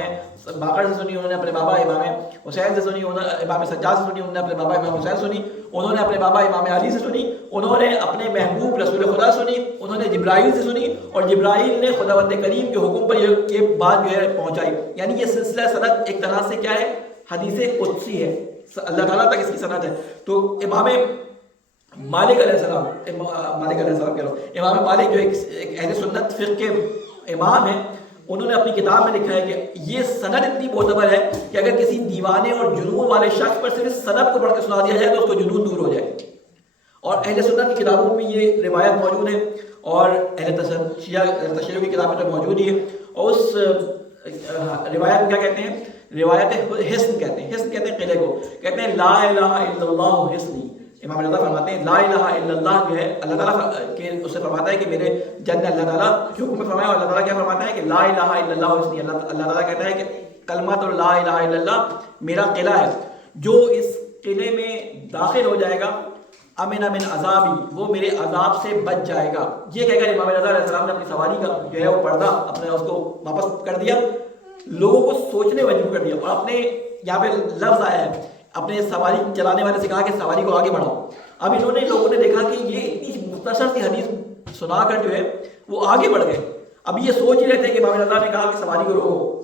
باقر سے سنی، انہوں نے اپنے بابا امام حسین سے سنی، انہوں نے امام سجاد سے سنی، انہوں نے اپنے بابا امام حسین سنی، انہوں نے اپنے بابا امام علی سے سنی، انہوں نے اپنے محبوب رسول خدا سنی، انہوں نے جبرائیل سے سنی اور جبرائیل نے خداوند کریم کے حکم پر یہ بات جو ہے پہنچائی. یعنی یہ سلسلہ سند ایک طرح سے کیا ہے، حدیث قدسی ہے، اللہ تعالیٰ تک اس کی سند ہے. تو امام مالک علیہ السلام کہہ رہا ہوں، امام مالک جو ایک اہل سنت فقہ کے امام ہیں، انہوں نے اپنی کتاب میں لکھا ہے کہ یہ سند اتنی معتبر ہے کہ اگر کسی دیوانے اور جنون والے شخص پر صرف سند کو پڑھ کے سنا دیا جائے تو اس کو جنون دور ہو جائے. اور اہل سنت کی کتابوں میں یہ روایت موجود ہے، اور اہل شیعہ تشیع کی کتابیں تو موجود ہی ہے. اور اس روایت کو کیا کہتے ہیں؟ روایت حسن کہتے ہیں. حسن کہتے ہیں قلعے کو، کہتے ہیں لا الہ الا اللہ حسنی. امام رضا فرماتے ہیں لا الہ الا اللہ جو ہے اللہ تعالیٰ کے اس سے فرماتا ہے کہ میرے جن اللہ تعالیٰ حکم میں فرمایا، اور اللہ تعالیٰ کیا فرماتا ہے کہ لا الہ الا اللہ حسنی. اللہ تعالیٰ کہتا ہے کہ کلمۃ لا الہ الا اللہ میرا قلعہ ہے، جو اس قلعے میں داخل ہو جائے گا امن من عذابی، وہ میرے عذاب سے بچ جائے گا. یہ کہہ کر امام رضا علیہ السلام نے اپنی سواری کا جو ہے وہ پردہ اپنے اس کو واپس کر دیا، لوگوں کو سوچنے مجبور کر دیا. اور اپنے یہاں پہ لفظ آیا ہے، اپنے سواری چلانے والے سے کہا کہ سواری کو آگے بڑھاؤ. اب انہوں نے لوگوں نے دیکھا کہ یہ اتنی مختصر سی حدیث سنا کر جو ہے وہ آگے بڑھ گئے. اب یہ سوچ ہی رہے تھے کہ امام رضا نے کہا کہ سواری کو روکو،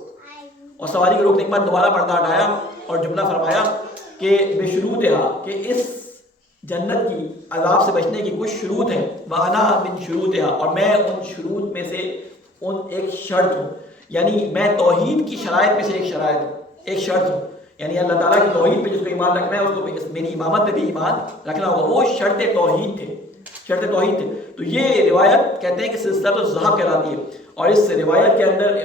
اور سواری کو روکنے کے بعد دوبارہ پردہ ہٹایا اور جملہ فرمایا کہ بے شروط ہے کہ اس جنت کی عذاب سے بچنے کی کچھ شروط ہیں، وَأَنَا مِن شُرُوطِهَا، اور میں ان شروط میں سے ایک شرط ہوں. یعنی میں توحید کی شرائط میں سے ایک شرط ہوں. یعنی اللہ تعالیٰ کی توحید پہ جس کو ایمان رکھنا ہے اس کو میری امامت پہ بھی ایمان رکھنا ہوگا. وہ شرط توحید تھے. تو یہ روایت کہتے ہیں کہ سلسلۃ الذہب کہلاتی ہے. اور اس روایت کے اندر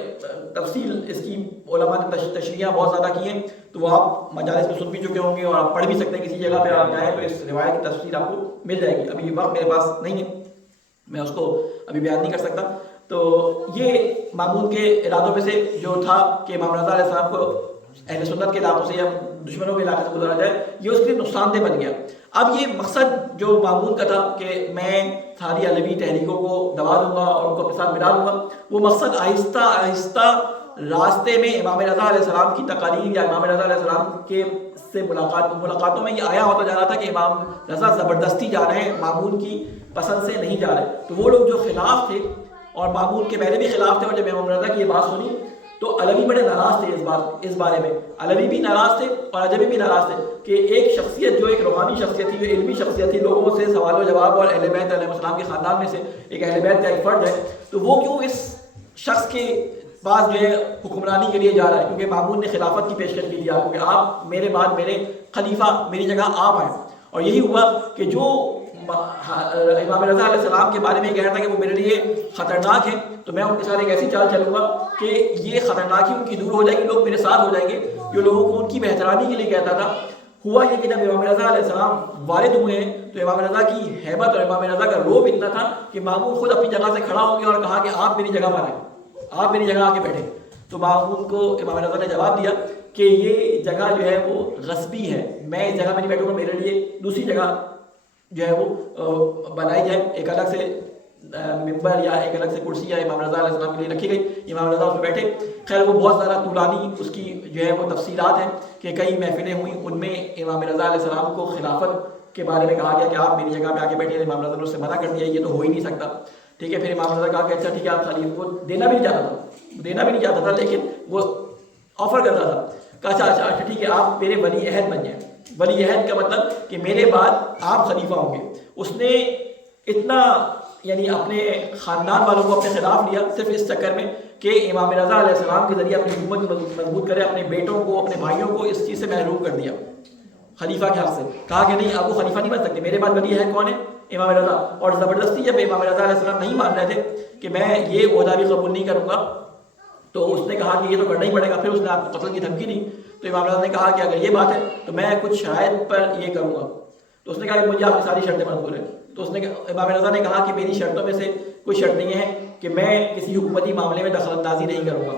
تفصیل اس کی علماء نے تشریحاں بہت زیادہ کی ہیں، تو وہ آپ مجالس میں سن بھی چکے ہوں گے، اور آپ پڑھ بھی سکتے ہیں. کسی جگہ پہ آپ جائیں تو اس روایت کی تفصیل آپ کو مل جائے گی. ابھی وقت میرے پاس نہیں ہے، میں اس کو ابھی بیان نہیں کر سکتا. تو یہ مامون کے ارادوں میں سے جو تھا کہ امام رضا علیہ السلام کو اہل سنت کے علاقوں سے یا دشمنوں کے علاقے سے گزارا جائے، یہ اس کے لیے نقصان دہ بن گیا. اب یہ مقصد جو مامون کا تھا کہ میں ساری علوی تحریکوں کو دبا دوں گا اور ان کو اپنے ساتھ ملا دوں گا، وہ مقصد آہستہ آہستہ راستے میں امام رضا علیہ السلام کی تقاریر یا امام رضا علیہ السلام کے سے ملاقاتوں میں یہ آیا ہوتا جا رہا تھا کہ امام رضا زبردستی جا رہے ہیں، مامون کی پسند سے نہیں جا رہے. تو وہ لوگ جو خلاف تھے اور مامون کے پہلے بھی خلاف تھے، اور جب امام رضا کی یہ بات سنی تو علوی بڑے ناراض تھے اس بارے میں. علوی بھی ناراض تھے اور عجمی بھی ناراض تھے کہ ایک شخصیت جو ایک روحانی شخصیت تھی، جو علمی شخصیت تھی، لوگوں سے سوال و جواب، اور اہل بیت علیہ السلام کے خاندان میں سے ایک اہل بیت کا ایک فرد ہے، تو وہ کیوں اس شخص کے پاس جو ہے حکمرانی کے لیے جا رہا ہے؟ کیونکہ مامون نے خلافت کی پیشکش کی تھی آپ کو کہ آپ میرے بعد میرے خلیفہ میری جگہ آپ آئیں. اور یہی ہوا کہ جو امام رضا علیہ السلام کے بارے میں یہ کہہ رہا تھا کہ وہ میرے لیے خطرناک ہے، تو میں ان کے ساتھ ایک ایسی چال چلوں گا کہ یہ خطرناکی ان کی دور ہو جائے گی، لوگ میرے ساتھ ہو جائیں گے. جو لوگوں کو ان کی بہترانی کے لیے کہتا تھا، ہوا یہ کہ جب امام رضا علیہ السلام وارد ہوئے ہیں تو امام رضا کی ہیبت اور امام رضا کا روب اتنا تھا کہ مامون خود اپنی جگہ سے کھڑا ہو گیا اور کہا کہ آپ میری جگہ پر آئیں، آپ میری جگہ آ کے بیٹھے. تو مامون کو امام رضا نے جواب دیا کہ یہ جگہ جو ہے وہ غصبی ہے، میں اس جگہ میں نہیں بیٹھوں گا، میرے لیے دوسری جگہ جو ہے وہ بنائی جائے، ایک الگ سے ممبر یا ایک الگ سے کرسی یا امام رضا علیہ السلام کے لیے رکھی گئی. امام رضا اس میں بیٹھے. خیر وہ بہت زیادہ طولانی اس کی جو ہے وہ تفصیلات ہیں کہ کئی محفلیں ہوئیں، ان میں امام رضا علیہ السلام کو خلافت کے بارے میں کہا گیا کہ آپ میری جگہ پہ آ کے بیٹھے. امام رضا نے اس سے منع کر دیا، یہ تو ہو ہی نہیں سکتا. ٹھیک ہے، پھر امام رضا کہا کہ اچھا ٹھیک ہے، آپ خلیفہ کو دینا بھی نہیں چاہتا تھا لیکن وہ آفر کر رہا تھا. کہا اچھا ٹھیک ہے، آپ میرے ولی عہد بن جائیں. ولی عہد کا مطلب کہ میرے بعد آپ خلیفہ ہوں گے. اس نے اتنا یعنی اپنے خاندان والوں کو اپنے خلاف لیا صرف اس چکر میں کہ امام رضا علیہ السلام کے ذریعے اپنی حکومت مضبوط کرے، اپنے بیٹوں کو اپنے بھائیوں کو اس چیز سے محروم کر دیا خلیفہ کے حق سے. کہا کہ نہیں، اب وہ خلیفہ نہیں بن سکتے، میرے بعد ولی عہد کون ہے؟ امام رضا. اور زبردستی جب امام رضا علیہ السلام نہیں مان رہے تھے کہ میں یہ عہدہ بھی قبول نہیں کروں گا، تو اس نے کہا کہ یہ تو کرنا ہی پڑے گا. پھر اس نے آپ کو قتل کی دھمکی دی. تو امام رضا نے کہا کہ اگر یہ بات ہے تو میں کچھ شرائط پر یہ کروں گا. تو اس نے کہا کہ مجھے آپ کی ساری شرطیں منظور ہیں. تو اس نے امام رضا نے کہا کہ میری شرطوں میں سے کوئی شرط نہیں ہے کہ میں کسی حکومتی معاملے میں دخل اندازی نہیں کروں گا،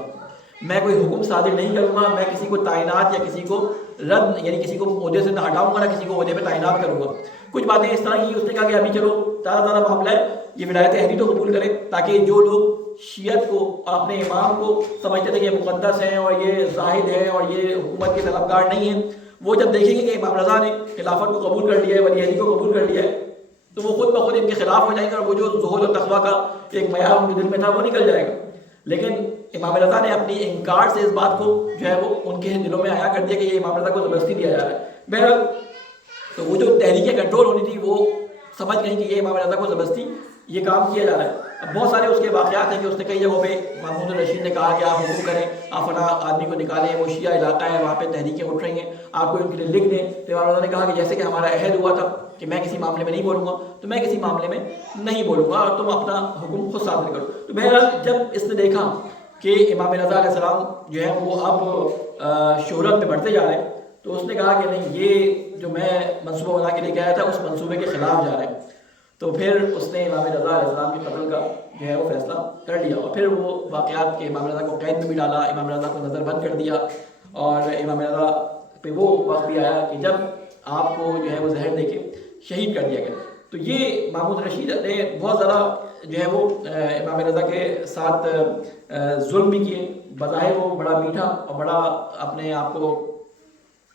میں کوئی حکم صادر نہیں کروں گا، میں کسی کو تعینات یا کسی کو رد یعنی کسی کو عہدے سے نہ ہٹاؤں گا، نہ کسی کو عہدے پہ تعینات کروں گا. کچھ باتیں اس طرح کی. اس نے کہا کہ ابھی چلو تازہ معاملہ ہے، یہ ولایت عہدی تو قبول کرے، تاکہ جو لوگ شیعت کو اور اپنے امام کو سمجھتے تھے کہ یہ مقدس ہیں اور یہ زاہد ہیں اور یہ حکومت کے طلبگار نہیں ہیں، وہ جب دیکھیں گے کہ امام رضا نے خلافت کو قبول کر لیا ہے، ولی عہدی کو قبول کر لیا ہے، تو وہ خود بخود ان کے خلاف ہو جائیں گے اور وہ جو زہد و تقویٰ کا ایک معیار ان کے دل میں تھا وہ نکل جائے گا. لیکن امام رضا نے اپنی انکار سے اس بات کو جو ہے وہ ان کے دلوں میں آیا کر دیا کہ یہ امام رضا کو زبردستی دیا جا رہا ہے. بہرحال تو وہ جو تحریکیں کنٹرول ہونی تھی وہ سمجھ گئی کہ یہ امام رضا کو زبردستی یہ کام کیا جا رہا ہے. اب بہت سارے اس کے واقعات ہیں کہ اس نے کئی جگہوں پہ مامون الرشید نے کہا کہ آپ حکم کریں, آپ فلاں آدمی کو نکالیں, وہ شیعہ علاقہ ہے, وہاں پہ تحریکیں اٹھ رہی ہیں, آپ کو ان کے لیے لکھ دیں. تو امام رضا نے کہا کہ جیسے کہ ہمارا عہد ہوا تھا کہ میں کسی معاملے میں نہیں بولوں گا, تو میں کسی معاملے میں نہیں بولوں گا اور تم اپنا حکم خود صادر کرو. تو بہرحال جب اس نے دیکھا کہ امام رضا علیہ السلام جو ہے وہ اب شہرت میں بڑھتے جا رہے ہیں, تو اس نے کہا کہ نہیں, یہ جو میں منصوبہ بنا کے لے کے آیا تھا اس منصوبے کے خلاف جا رہے ہیں. تو پھر اس نے امام رضا علیہ السلام کے قتل کا جو ہے وہ فیصلہ کر لیا, اور پھر وہ واقعات کے امام رضا کو قید میں بھی ڈالا, امام رضا کو نظر بند کر دیا, اور امام رضا پہ وہ وقت بھی آیا کہ جب آپ کو جو ہے وہ زہر دے کے شہید کر دیا گیا. تو یہ مامون رشید نے بہت زیادہ جو ہے وہ امام رضا کے ساتھ ظلم بھی کیے. بظاہر وہ بڑا میٹھا اور بڑا اپنے آپ کو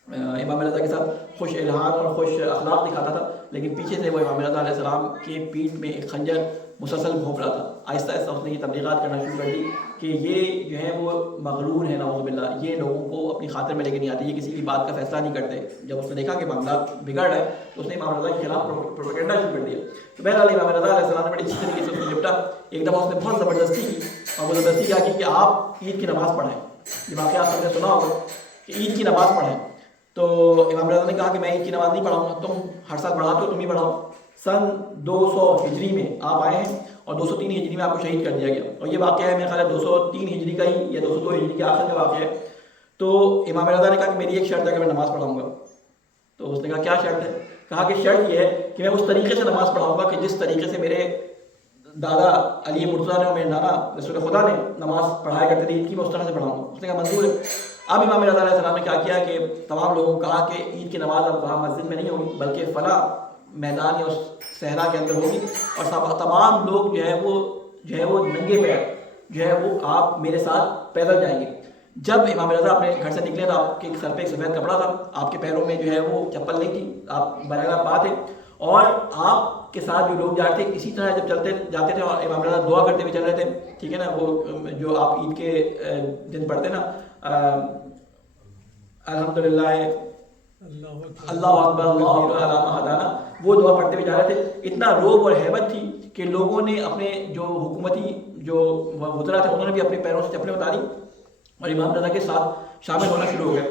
امام رضا کے ساتھ خوش الحان اور خوش اخلاق دکھاتا تھا, لیکن پیچھے سے وہ امام رضا علیہ السلام کے پیٹھ میں ایک خنجر مسلسل گھونپ رہا تھا. آہستہ آہستہ اس نے یہ تبلیغات کرنا شروع کر دی کہ یہ جو ہے وہ مغرور ہے, نعوذ باللہ, یہ لوگوں کو اپنی خاطر میں لے کے نہیں آتے, یہ کسی بھی بات کا فیصلہ نہیں کرتے. جب اس نے دیکھا کہ معاملات بگڑ رہے تو اس نے امام رضا کے خلاف پروپیگنڈا شروع کر دیا. تو بہرحال امام رضا علیہ السلام نے بڑی اچھی طریقے سے اس کو نپٹا. ایک دفعہ اس نے بہت زبردستی کی, اور وہ زبردستی کیا کی کہ آپ عید کی نماز پڑھیں. یہ واقعہ آپ نے سنا ہوگا کہ عید کی نماز پڑھیں. تو امام رضا نے کہا کہ میں عید کی نماز نہیں پڑھاؤں گا, تم ہر سال پڑھاتے ہو, تم ہی پڑھاؤ. سن 200 ہجری میں آپ آئے ہیں اور 203 ہجری میں آپ کو شہید کر دیا گیا, اور یہ واقعہ ہے میرے خیال ہے 203 ہجری کا ہی یا 202 ہجری کے آخر کا واقعہ ہے. تو امام رضا نے کہا کہ میری ایک شرط ہے کہ میں نماز پڑھاؤں گا. تو اس نے کہا کیا شرط ہے؟ کہا کہ شرط یہ ہے کہ میں اس طریقے سے نماز پڑھاؤں گا کہ جس طریقے سے میرے دادا علی مرتضیٰ نے اور میرے نانا رسول خدا نے نماز پڑھایا کرتے تھے عید کی, میں اس طرح سے پڑھاؤں گا. اس نے کہا منظور ہے. اب امام رضا علیہ السلام نے کیا کیا کہ تمام لوگوں کو کہا کہ عید کی نماز اب وہاں مسجد میں نہیں ہوگی بلکہ فلاں میدان یا اس صحرا کے اندر ہوگی, اور تمام لوگ جو ہے وہ ننگے پیر جو ہے وہ آپ میرے ساتھ پیدل جائیں گے. جب امام رضا اپنے گھر سے نکلے تو آپ کے سر پہ ایک سفید کپڑا تھا, آپ کے پیروں میں جو ہے وہ چپل نہیں تھی, آپ براہ پا تھے, اور آپ کے ساتھ جو لوگ جاتے اسی طرح جب چلتے جاتے تھے اور امام رضا دعا کرتے ہوئے چل رہے تھے. ٹھیک ہے نا, وہ جو آپ عید کے دن پڑھتے نا الحمدللہ اللہ اکبر اللہ اکبر علی ما ہدانا, وہ دعا پڑھتے ہوئے جا رہے تھے. اتنا روب اور ہیبت تھی کہ لوگوں نے اپنے جو حکومتی جو وزراء تھے انہوں نے بھی اپنے پیروں سے چپلیں اتاری اور امام رضا کے ساتھ شامل ہونا شروع ہو گئے.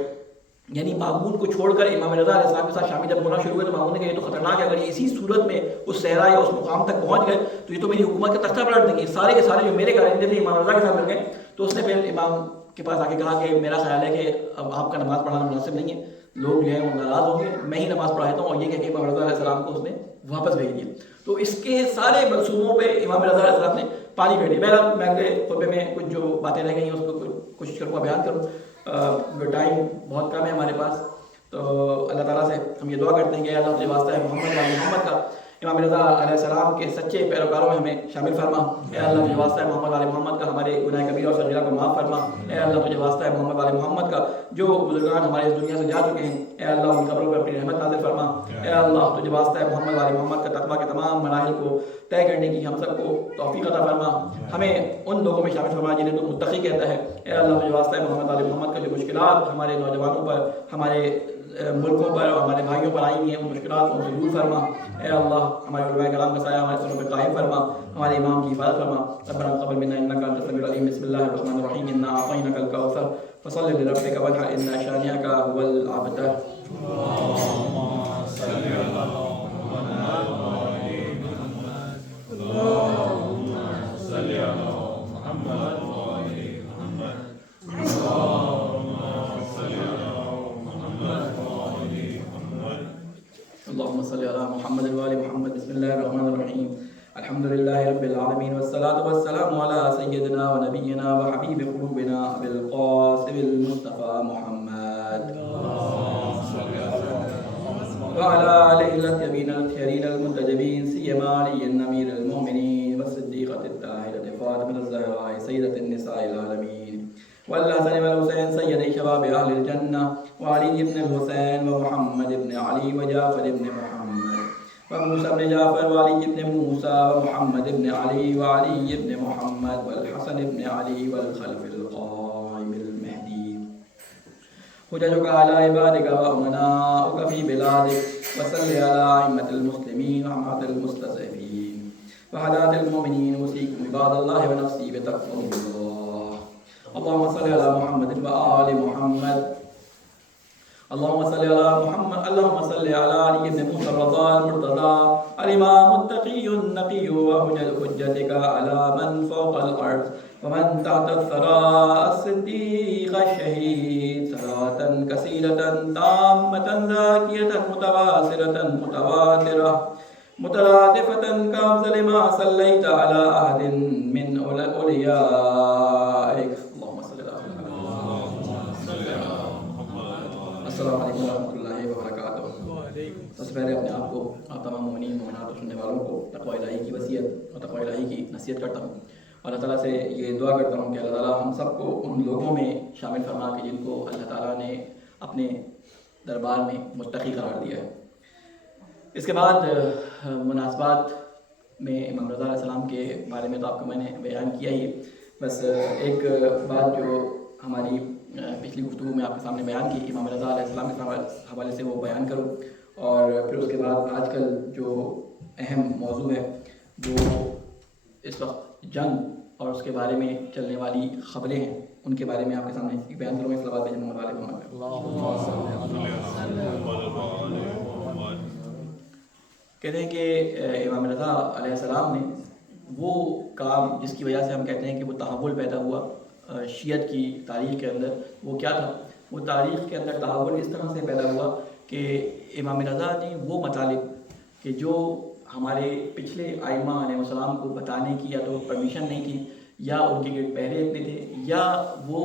یعنی مامون کو چھوڑ کر امام رضا علیہ السلام کے ساتھ شامل جب ہونا شروع ہوئے تو مامون نے کہا یہ تو خطرناک ہے, اگر یہ اسی صورت میں اس صحرا یا اس مقام تک پہنچ گئے تو یہ تو میری حکومت کا تختہ پلٹ دیں گے. سارے کے سارے جو میرے کارندے تھے امام رضا کے ساتھ مل گئے. تو اس نے پھر امام کے پاس آ کے کہا کہ میرا خیال ہے کہ اب آپ کا نماز پڑھانا مناسب نہیں ہے, لوگ جو ہے وہ ناراض ہوں گے, میں ہی نماز پڑھاتا ہوں. اور یہ کہہ کے امام رضا علیہ السلام کو اس نے واپس بھیج دیا. تو اس کے سارے منصوبوں پہ امام رضا علیہ السلام نے پانی پھیر دیا. میں اگلے خطبے میں کچھ جو باتیں رہ گئی ہیں اس کو کوشش کروں گا بیان کروں, ٹائم بہت کم ہے ہمارے پاس. تو اللہ تعالیٰ سے ہم یہ دعا کرتے ہیں کہ اللہ تجھے واسطہ ہے محمد و محمد کا امام رضا علیہ السلام کے سچے پیروکاروں میں ہمیں شامل فرما. اے اللہ تجھے واسطہ ہے محمد علیہ محمد کا ہمارے گناہ کبیرہ اور صغیرہ کو معاف فرما. اے اللہ تجھے واسطہ ہے محمد علیہ محمد کا جو بزرگان ہمارے اس دنیا سے جا چکے ہیں, اے اللہ ان قبروں پر اپنی رحمت نازل فرما. اے اللہ تجھے واسطہ ہے محمد علیہ محمد کا تقویٰ کے تمام مراحل کو طے کرنے کی ہم سب کو توفیق عطا فرما. ہمیں ان لوگوں میں شامل فرما جنہیں تو متقی کہتا ہے. اے اللہ تجھے واسطہ ہے محمد علیہ محمد کا جو مشکلات ہمارے نوجوانوں پر, ہمارے ملکوں پر اور ہمارے بھائیوں پر آئی ہیں, ان مشکلات کو دور فرما. اے اللہ ہمارے علماء کرام کا سایہ ہمارے سروں پہ قائم فرما, ہمارے امام کی حفاظت فرما. ربنا تقبل منا انك انت السميع العليم. بسم الله الرحمن الرحيم. انا اعطيناك الكوثر فصل لربك وانحر ان شانئك هو الابتر. اللهم صل على محمد اللهم صل على محمد اللهم صل على محمد وآل محمد. بسم الله الرحمن الرحيم. الحمد لله رب العالمين والصلاة والسلام على سيدنا ونبينا وحبيب قلوبنا أبي القاسم المصطفى محمد وعلى آله الطيبين الطاهرين المنتجبين سيما علي أمير المؤمنين والصديقة الطاهرة فاطمة الزهراء سيدة النساء العالمين والحسن والحسين سيدي شباب أهل الجنة وعلي بن الحسين ومحمد بن علي وجعفر بن محمد وموسى بن جعفر وعلي بن موسى ومحمد بن علي وعلي بن محمد والحسن بن علي والخلف القائم المهدي حججك على عبادك وأمناؤك في بلادك وصل على أئمة المسلمين وعامة المستضعفين وعلى المؤمنين أوصيكم عباد الله ونفسي بتقوى الله. اللهم صل على محمد وآل محمد. اللهم صل على محمد. اللهم صل على علي بن موسى الرضا المرتضى الإمام التقي النقي وحجتك على من فوق الأرض ومن تحت الثرى الصديق الشهيد صلاة كثيرة تامة زاكية متواصلة متواترة مترادفة كأفضل ما صليت على أحد من أوليائك. اللهم صل على السلام علیکم ورحمۃ اللہ وبرکاتہ. سب سے پہلے اپنے آپ کو آپ تمام مومنین مومنات اور سننے والوں کو تقوی الہی کی وصیت اور تقوی الہی کی نصیحت کرتا ہوں. اللہ تعالیٰ سے یہ دعا کرتا ہوں کہ اللہ تعالیٰ ہم سب کو ان لوگوں میں شامل فرما کہ جن کو اللہ تعالیٰ نے اپنے دربار میں متقی قرار دیا ہے. اس کے بعد مناسبات میں امام رضا علیہ السلام کے بارے میں تو آپ کو میں نے بیان کیا ہی. بس ایک بات جو ہماری پچھلی گفتگو میں آپ کے سامنے بیان کی امام رضا علیہ السلام کے حوالے سے وہ بیان کروں. اور پھر اس کے بعد آج کل جو اہم موضوع ہے وہ اس وقت جنگ اور اس کے بارے میں چلنے والی خبریں ہیں ان کے بارے میں آپ کے سامنے بیان کروں. اس بعد کہتے ہیں کہ امام رضا علیہ السلام نے وہ کام جس کی وجہ سے ہم کہتے ہیں کہ وہ تحول پیدا ہوا شیعت کی تاریخ کے اندر، وہ کیا تھا؟ وہ تاریخ کے اندر تحول اس طرح سے پیدا ہوا کہ امام رضا نے وہ مطالب کہ جو ہمارے پچھلے ائمہ علیہ السلام کو بتانے کی یا تو پرمیشن نہیں تھی یا ان کے گرد پہرے اتنے تھے یا وہ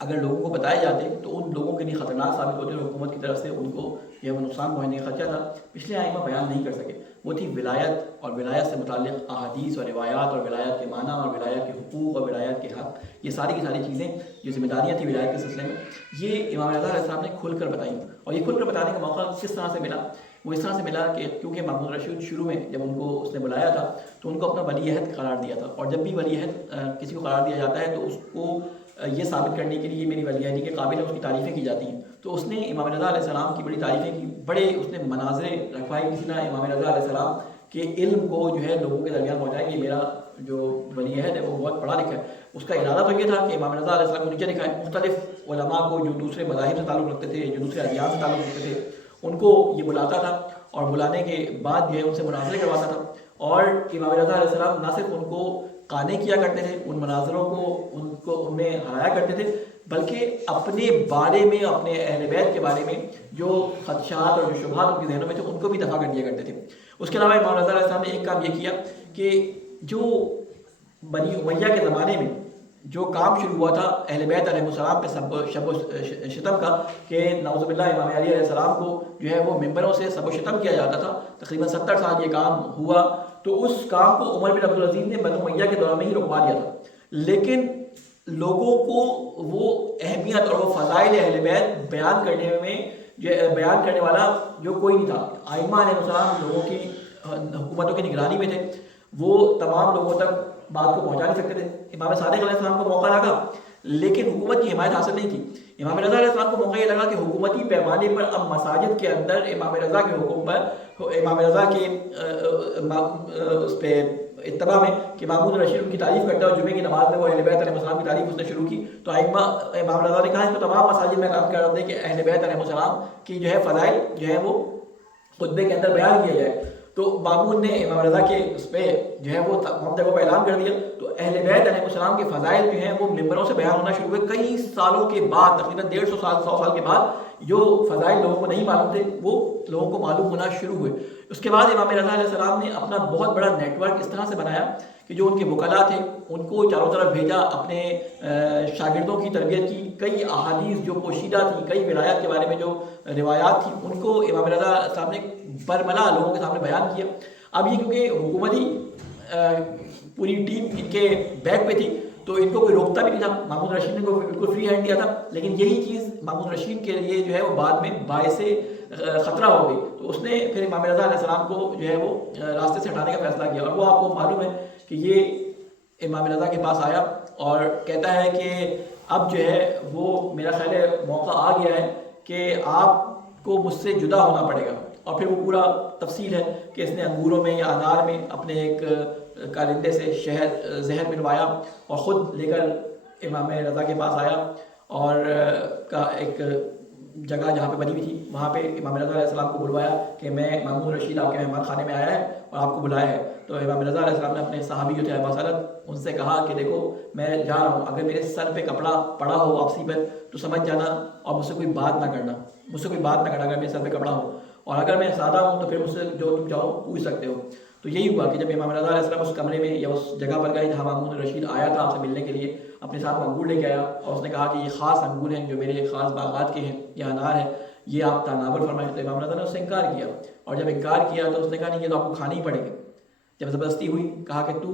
اگر لوگوں کو بتائے جاتے تو ان لوگوں کے لیے خطرناک ثابت ہوتے اور حکومت کی طرف سے ان کو یہ نقصان پہنچنے کا خدشہ تھا. پچھلے ائمہ بیان نہیں کر سکے. وہ تھی ولایت اور ولایت سے متعلق احادیث اور روایات اور ولایت کے معنی اور ولایت کے حقوق اور ولایت کے حق، یہ ساری کی ساری چیزیں جو ذمہ داریاں تھیں ولایت کے سلسلے میں، یہ امام رضا علیہ السلام نے کھل کر بتائیں. اور یہ کھل کر بتانے کا موقع کس طرح سے ملا؟ وہ اس طرح سے ملا کہ کیونکہ محمود رشید شروع میں جب ان کو اس نے بلایا تھا تو ان کو اپنا ولی عہد قرار دیا تھا. اور جب بھی ولی عہد کسی کو قرار دیا جاتا ہے تو اس کو یہ ثابت کرنے کے لیے میری ولی عہدی کے قابل ہے، اس کی تعریفیں کی جاتی ہیں. تو اس نے امام رضا علیہ السلام کی بڑی تعریفیں کی، بڑے اس نے مناظرے رکھوائے. کسی طرح امام رضا علیہ السلام کے علم کو جو ہے لوگوں کے درمیان پہنچائے کہ میرا جو ولی عہد ہے وہ بہت پڑھا لکھا ہے. اس کا ارادہ تو یہ تھا کہ امام رضا علیہ السلام کو نیچے دکھائے. مختلف علماء کو جو دوسرے مذاہب سے تعلق رکھتے تھے، جو دوسرے ادیان سے تعلق رکھتے تھے، ان کو یہ بلاتا تھا اور بلانے کے بعد جو ہے ان سے مناظرے کرواتا تھا. اور امام رضا علیہ السلام نہ صرف ان کو قانع کیا کرتے تھے، ان مناظروں کو ان میں ہرایا کرتے تھے، بلکہ اپنے بارے میں، اپنے اہل بیت کے بارے میں جو خدشات اور جو شبہات ان کے ذہنوں میں تھے ان کو بھی دفع کر دیا کرتے تھے. اس کے علاوہ امام رضا علیہ السلام نے ایک کام یہ کیا کہ جو بنی امیہ کے زمانے میں جو کام شروع ہوا تھا اہل بیت علیہ السلام پہ شب و شتم کا، کہ نعوذ باللہ امام علی علیہ السلام کو جو ہے وہ ممبروں سے شب و شتم کیا جاتا تھا. تقریباً 70 سال یہ کام ہوا. تو اس کام کو عمر بن عبدالعزیز نے بنو امیہ کے دور میں ہی رکوا دیا تھا. لیکن لوگوں کو وہ اہمیت اور وہ فضائل اہل بیت بیان کرنے والا جو کوئی نہیں تھا. ائمہ علیہ السلام لوگوں کی حکومتوں کی نگرانی میں تھے، وہ تمام لوگوں تک بات کو پہنچا نہیں سکتے تھے. امام صادق علیہ السلام کو موقع لگا لیکن حکومت کی حمایت حاصل نہیں کی. امام رضا علیہ السلام کو موقع یہ لگا کہ حکومتی پیمانے پر اب مساجد کے اندر امام رضا کے حکم پر، امام رضا کے اس پہ اتباع میں کہ محمود رشید ان کی تعریف کرتا ہے اور جمعے کی نماز میں وہ اہل بیت علیہ السلام کی تعریف اس نے شروع کی. تو امام رضا نے کہا اس کو تمام مساجد میں اعلان کر دیں کہ اہل بیت علیہ السلام کی جو ہے فضائل جو ہے وہ خطبے کے اندر بیان کیا جائے. تو مامون نے امام رضا کے اس پہ جو ہے وہ تمام جگہوں پہ اعلان کر دیا. تو اہل بیت علیہ السلام کے فضائل جو ہیں وہ ممبروں سے بیان ہونا شروع ہوئے. کئی سالوں کے بعد، تقریباً 150 سال 100 سال کے بعد جو فضائل لوگوں کو نہیں معلوم تھے وہ لوگوں کو معلوم ہونا شروع ہوئے. اس کے بعد امام رضا علیہ السلام نے اپنا بہت بڑا نیٹ ورک اس طرح سے بنایا کہ جو ان کے وکلاء تھے ان کو چاروں طرف بھیجا، اپنے شاگردوں کی تربیت کی. کئی احادیث جو پوشیدہ تھیں، کئی ولایات کے بارے میں جو روایات تھیں، ان کو امام رضا صاحب نے برملا لوگوں کے سامنے بیان کیا. اب یہ کیونکہ حکومتی پوری ٹیم ان کے بیک پہ تھی تو ان کو کوئی روکتا بھی نہیں تھا. محمود رشید نے بالکل فری ہینڈ دیا تھا. لیکن یہی چیز محمود رشید کے لیے جو ہے وہ بعد میں باعث خطرہ ہو گئی. تو اس نے پھر امام رضا علیہ السلام کو جو ہے وہ راستے سے ہٹانے کا فیصلہ کیا. اور وہ آپ کو معلوم ہے کہ یہ امام رضا کے پاس آیا اور کہتا ہے کہ اب جو ہے وہ میرا خیال ہے موقع آ گیا ہے کہ آپ کو مجھ سے جدا ہونا پڑے گا. اور پھر وہ پورا تفصیل ہے کہ اس نے انگوروں میں یا انار میں اپنے ایک کارندے سے زہر ملوایا اور خود لے کر امام رضا کے پاس آیا، اور کا ایک جگہ جہاں پہ بنی ہوئی تھی وہاں پہ امام رضا علیہ السلام کو بلوایا کہ میں مامون رشید آپ کے مہمان خانے میں آیا ہے اور آپ کو بلایا ہے۔ تو امام رضا علیہ السلام نے اپنے صحابی جو تھے ابا سلط ان سے کہا کہ دیکھو میں جا رہا ہوں، اگر میرے سر پہ کپڑا پڑا ہو واپسی پر تو سمجھ جانا اور مجھ سے کوئی بات نہ کرنا، اگر میرے سر پہ کپڑا ہو، اور اگر میں سادہ ہوں تو پھر مجھ سے جو تم چاہو پوچھ سکتے ہو۔ تو یہی ہوا کہ جب امام رضا علیہ السلام اس کمرے میں یا اس جگہ پر گئے جہاں مامون رشید آیا تھا آپ سے ملنے کے لیے، اپنے ساتھ انگور لے کے آیا اور اس نے کہا کہ یہ خاص انگور ہیں جو میرے خاص باغات کے ہیں، یہ انار ہے، یہ آپ تناول فرمائیں۔ تو امام رضا نے اس سے انکار کیا، اور جب انکار کیا تو اس نے کہا نہیں یہ تو آپ کو کھانے ہی پڑیں گے۔ جب زبردستی ہوئی کہا کہ تو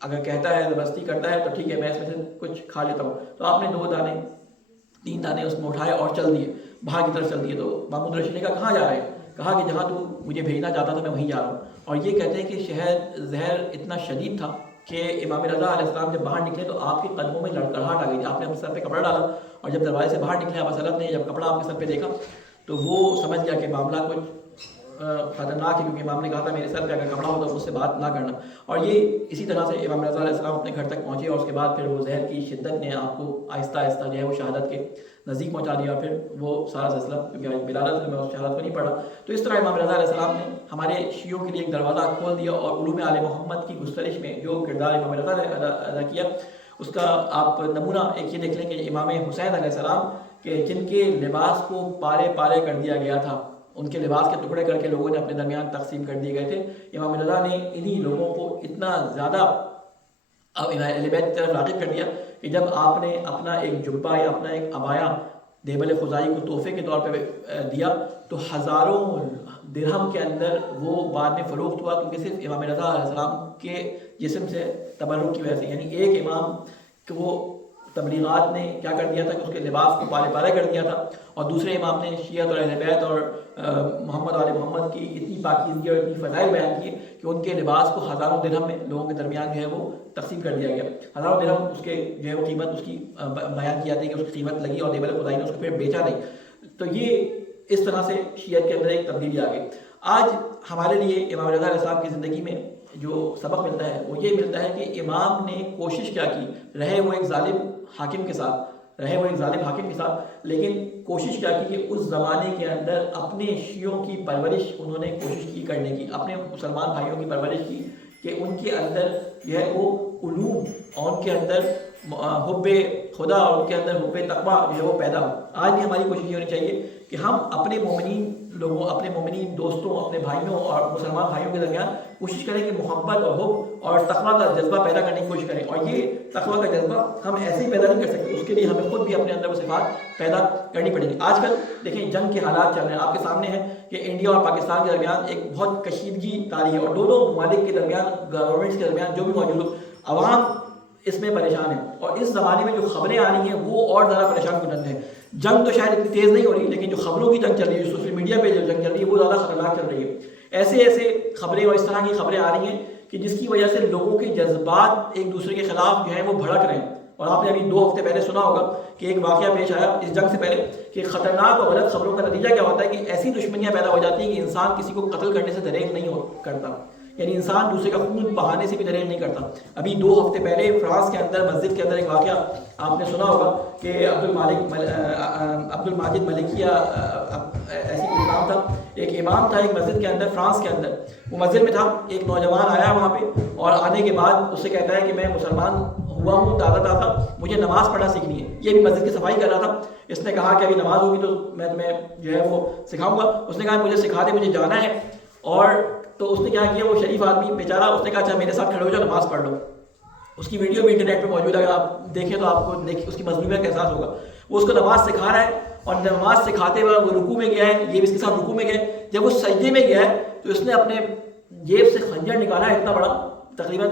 اگر کہتا ہے زبردستی کرتا ہے تو ٹھیک ہے میں اس میں سے کچھ کھا لیتا ہوں۔ تو آپ نے 2-3 دانے اس میں اٹھائے اور چل دیے، باہر کی طرف چل دیے۔ تو مامون رشید نے کہا کہاں جا رہے ہیں؟ کہا کہ جہاں تو مجھے بھیجنا چاہتا تھا میں وہیں جا رہا ہوں۔ اور یہ کہتے ہیں کہ زہر اتنا شدید تھا کہ امام رضا علیہ السلام جب باہر نکلے تو آپ کے قدموں میں لڑکڑاہٹ آ گئی تھی۔ آپ نے اپنے سر پہ کپڑا ڈالا اور جب دروازے سے باہر نکلے ابا سلط نے جب کپڑا آپ کے سر پہ دیکھا تو وہ سمجھ گیا کہ معاملہ کچھ خطرناک ہے، کیونکہ امام نے کہا تھا میرے سر پہ اگر کپڑا ہو تو مجھ سے بات نہ کرنا۔ اور یہ اسی طرح سے امام رضا علیہ السلام اپنے گھر تک پہنچے، اور اس کے بعد پھر وہ زہر کی شدت نے آپ کو آہستہ آہستہ جو ہے وہ شہادت کے نزدیک پہنچا دیا، اور پھر وہ سارا سلسلہ کیونکہ بلال سے میں اس شہادت کو نہیں پڑھا۔ تو اس طرح امام رضا علیہ السلام نے ہمارے شیعوں کے لیے ایک دروازہ کھول دیا، اور علوم آل محمد کی گسترش میں جو کردار امام رضا نے ادا کیا اس کا آپ نمونہ ایک یہ دیکھ لیں کہ امام حسین علیہ السلام کہ جن کے لباس کو پارے پارے کر دیا گیا تھا، ان کے لباس کے ٹکڑے کر کے لوگوں نے اپنے درمیان تقسیم کر دیے گئے تھے، امام رضا نے انہی لوگوں کو اتنا زیادہ اہل بیت کی طرف راغب کر دیا کہ جب آپ نے اپنا ایک جبہ یا اپنا ایک عبایا دیبل خزائی کو تحفے کے طور پہ دیا تو ہزاروں درہم کے اندر وہ بعد میں فروخت ہوا، کیونکہ صرف امام رضا علیہ السلام کے جسم سے تبرک کی وجہ سے، یعنی ایک امام کو تبلیغات نے کیا کر دیا تھا کہ اس کے لباس کو پالے پالے کر دیا تھا، اور دوسرے امام نے شیعت اور اہل بیت اور محمد آل محمد کی اتنی پاکیزگی اور اتنی فضائل بیان کی کہ ان کے لباس کو ہزاروں درہم میں لوگوں کے درمیان جو ہے وہ تقسیم کر دیا گیا۔ ہزاروں درہم اس کے جو ہے وہ قیمت اس کی بیان کی جاتی ہے کہ اس کی قیمت لگی، اور دیبل خدائی نے اس کو پھر بیچا نہیں۔ تو یہ اس طرح سے شیعت کے اندر ایک تبدیلی آ گئی۔ آج ہمارے لیے امام رضا علیہ السلام کی زندگی میں جو سبق ملتا ہے وہ یہ ملتا ہے کہ امام نے کوشش کیا کی، رہے وہ ایک ظالم حاکم کے ساتھ، لیکن کوشش کیا کی کہ اس زمانے کے اندر اپنے شیعوں کی پرورش انہوں نے کوشش کی کرنے کی، اپنے مسلمان بھائیوں کی پرورش کی کہ ان کے اندر جو ہے وہ علوم اور ان کے اندر حب خدا اور ان کے اندر حب تقویٰ جو ہے وہ پیدا ہو۔ آج بھی ہماری کوشش یہ ہونی چاہیے کہ ہم اپنے مومنین لوگوں، اپنے مومنین دوستوں، اپنے بھائیوں اور مسلمان بھائیوں کے درمیان کوشش کریں کہ محبت اور حب اور تقویٰ کا جذبہ پیدا کرنے کی کوشش کریں، اور یہ تقویٰ کا جذبہ ہم ایسے ہی پیدا نہیں کر سکتے، اس کے لیے ہمیں خود بھی اپنے اندر وہ صفات پیدا کرنی پڑیں گی۔ آج کل دیکھیں جنگ کے حالات چل رہے ہیں، آپ کے سامنے ہیں کہ انڈیا اور پاکستان کے درمیان ایک بہت کشیدگی طاری ہے، اور دونوں ممالک کے درمیان، گورنمنٹس کے درمیان جو بھی موجود ہو، عوام اس میں پریشان ہے، اور اس زمانے میں جو خبریں آ رہی ہیں وہ اور زیادہ پریشان کنندہ ہیں۔ جنگ تو شاید اتنی تیز نہیں ہو رہی، لیکن جو خبروں کی جنگ چل رہی ہے، جو سوشل میڈیا پہ جو جنگ چل رہی ہے وہ زیادہ خطرناک چل رہی ہے۔ ایسے خبریں اور اس طرح کی خبریں آ رہی ہیں کہ جس کی وجہ سے لوگوں کے جذبات ایک دوسرے کے خلاف جو ہیں وہ بھڑک رہے ہیں، اور آپ نے ابھی 2 ہفتے پہلے سنا ہوگا کہ ایک واقعہ پیش آیا اس جنگ سے پہلے کہ خطرناک اور غلط خبروں کا نتیجہ کیا ہوتا ہے کہ ایسی دشمنیاں پیدا ہو جاتی ہیں کہ انسان کسی کو قتل کرنے سے دریغ نہیں کرتا، یعنی انسان دوسرے کا خون بہانے سے بھی دریغ نہیں کرتا۔ ابھی 2 ہفتے پہلے فرانس کے اندر مسجد کے اندر ایک واقعہ آپ نے سنا ہوگا کہ عبد الماجد ملکیہ ایسی کوئی نام تھا، ایک امام تھا ایک مسجد کے اندر فرانس کے اندر، وہ مسجد میں تھا، ایک نوجوان آیا وہاں پہ اور آنے کے بعد اس سے کہتا ہے کہ میں مسلمان ہوا ہوں تازہ، مجھے نماز پڑھنا سیکھنی ہے۔ یہ بھی مسجد کی صفائی کر رہا تھا، اس نے کہا کہ ابھی نماز ہوگی تو میں تمہیں جو ہے وہ سکھاؤں گا۔ اس نے کہا مجھے سکھا دے، مجھے جانا ہے۔ اور تو اس نے کیا کیا، وہ شریف آدمی بیچارہ، اس نے کہا اچھا میرے ساتھ کھڑے ہو جاؤ، نماز پڑھ لو۔ اس کی ویڈیو بھی انٹرنیٹ پہ موجود ہے، اگر آپ دیکھیں تو آپ کو اس کی مظلومیت کا احساس ہوگا۔ وہ اس کو نماز سکھا رہا ہے، اور نماز سکھاتے ہوئے وہ رکوع میں گیا ہے، یہ بھی اس کے ساتھ رکوع میں گیا ہے۔ جب وہ سجدے میں گیا ہے تو اس نے اپنے جیب سے خنجر نکالا ہے، اتنا بڑا، تقریباً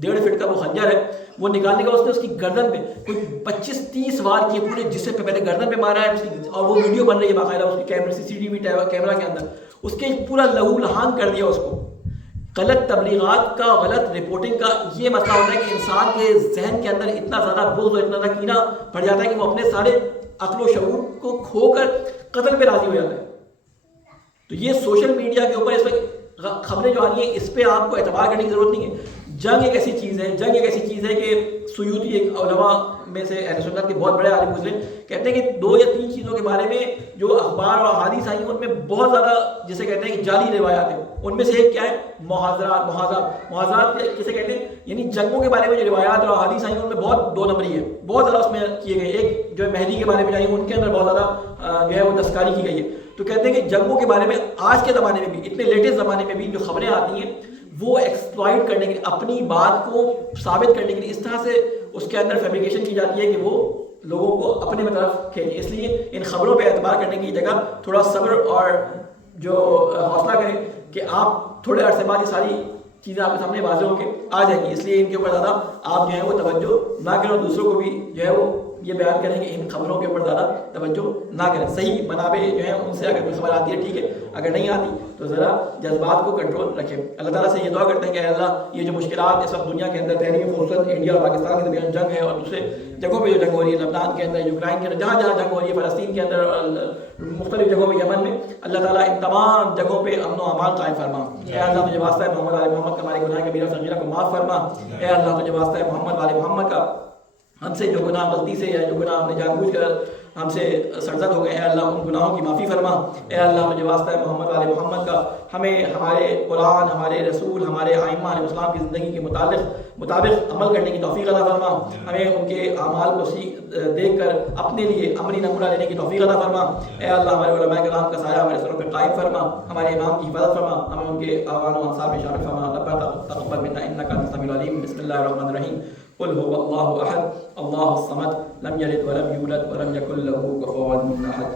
1.5 فٹ کا وہ خنجر ہے، وہ نکالنے کا اس نے اس کی گردن پہ کوئی 25-30 وار کیے، پورے جسم پہ، پہلے گردن پہ مارا ہے، اور وہ ویڈیو بن رہی ہے باقاعدہ اس کی کیمرے CCTV کیمرہ کے اندر، اس کے پورا لہو لہان کر دیا اس کو۔ غلط تبلیغات کا، غلط رپورٹنگ کا یہ مسئلہ ہوتا ہے کہ انسان کے ذہن کے اندر اتنا زیادہ بغض اور اتنا زیادہ کینہ بڑھ جاتا ہے کہ وہ اپنے سارے عقل و شعور کو کھو کر قتل پہ راضی ہو جاتا ہے۔ تو یہ سوشل میڈیا کے اوپر اس پہ خبریں جو آ رہی ہیں اس پہ آپ کو اعتبار کرنے کی ضرورت نہیں ہے. جنگ ایک ایسی چیز ہے کہ سیوطی ایک علماء میں سے اہل سنت کے بہت بڑے عالم گزرے, کہتے ہیں کہ 2 یا 3 چیزوں کے بارے میں جو اخبار اور احادیث آئی ہیں ان میں بہت زیادہ جسے کہتے ہیں کہ جعلی روایات ہیں. ان میں سے ایک کیا ہے؟ محاذرات کسے کہتے ہیں؟ یعنی جنگوں کے بارے میں جو روایات اور احادیث آئی ہیں ان میں بہت 2 نمبری ہے, بہت زیادہ اس میں کیے گئے. ایک جو ہے مہدی کے بارے میں آئی ان کے اندر بہت زیادہ جو ہے وہ تذکاری کی گئی ہے. تو کہتے ہیں کہ جنگوں کے بارے میں آج کے زمانے میں بھی, اتنے لیٹسٹ زمانے میں بھی جو خبریں آتی ہیں وہ ایکسپلائٹ کرنے کے لیے, اپنی بات کو ثابت کرنے کے لیے اس طرح سے اس کے اندر فیبریکیشن کی جاتی ہے کہ وہ لوگوں کو اپنے طرف کھینچے. اس لیے ان خبروں پہ اعتبار کرنے کی جگہ تھوڑا صبر اور جو حوصلہ کریں کہ آپ تھوڑے عرصے بعد یہ ساری چیزیں آپ کے سامنے واضح ہو کے آ جائیں گی. اس لیے ان کے اوپر زیادہ آپ جو ہے وہ توجہ نہ کریں, اور دوسروں کو بھی جو ہے وہ یہ بیان کریں کہ ان خبروں کے اوپر زیادہ توجہ نہ کریں. صحیح منابع جو ہیں ان سے اگر کوئی خبر آتی ہے ٹھیک ہے, اگر نہیں آتی تو ذرا جذبات کو کنٹرول رکھیں. اللہ تعالیٰ سے یہ دعا کرتے ہیں کہ اے اللہ یہ جو مشکلات اس وقت دنیا کے اندر تحریم خصوصاً انڈیا اور پاکستان کے درمیان جنگ ہے, اور دوسرے جگہوں پہ جو جنگ ہو رہی ہے, لبنان کے اندر, یوکرائن کے اندر, جہاں جہاں جنگ ہو رہی ہے, فلسطین کے اندر اور مختلف جگہوں میں, یمن میں, اللہ تعالیٰ ان تمام جگہوں پہ امن و امان قائم فرما. اے اللہ تجھے واسطہ ہے محمد علی محمد کا ہمارے گناہ کبیرہ صغیرہ کو معاف فرما. اے اللہ تجھے واسطہ ہے محمد علی محمد کا ہم سے جو گناہ غلطی سے یا جو گناہ ہم نے جان بوجھ کر ہم سے سرزد ہو گئے, اے اللہ ان گناہوں کی معافی فرما. اے اللہ تجھے واسطہ ہے محمد علی محمد کا ہمیں ہمارے قرآن, ہمارے رسول, ہمارے ائمہ علیہ السلام کی زندگی کے مطابق عمل کرنے کی توفیق عطا فرما. ہمیں ان کے اعمال کو دیکھ کر اپنے لیے عملی نمونہ لینے کی توفیق عطا فرما. اے اللہ ہمارے علماء کرام کا سایہ ہمارے سروں پہ قائم فرما, ہمارے امام کی حفاظت فرما, ہمیں ان کے اعوان و انصار میں شامل فرما. ربنا تقبل منا انک انت السمیع العلیم. بسم اللہ الرحمن الرحیم. قل هو الله احد الله الصمد لم يلد ولم يولد ولم يكن له كفوا احد.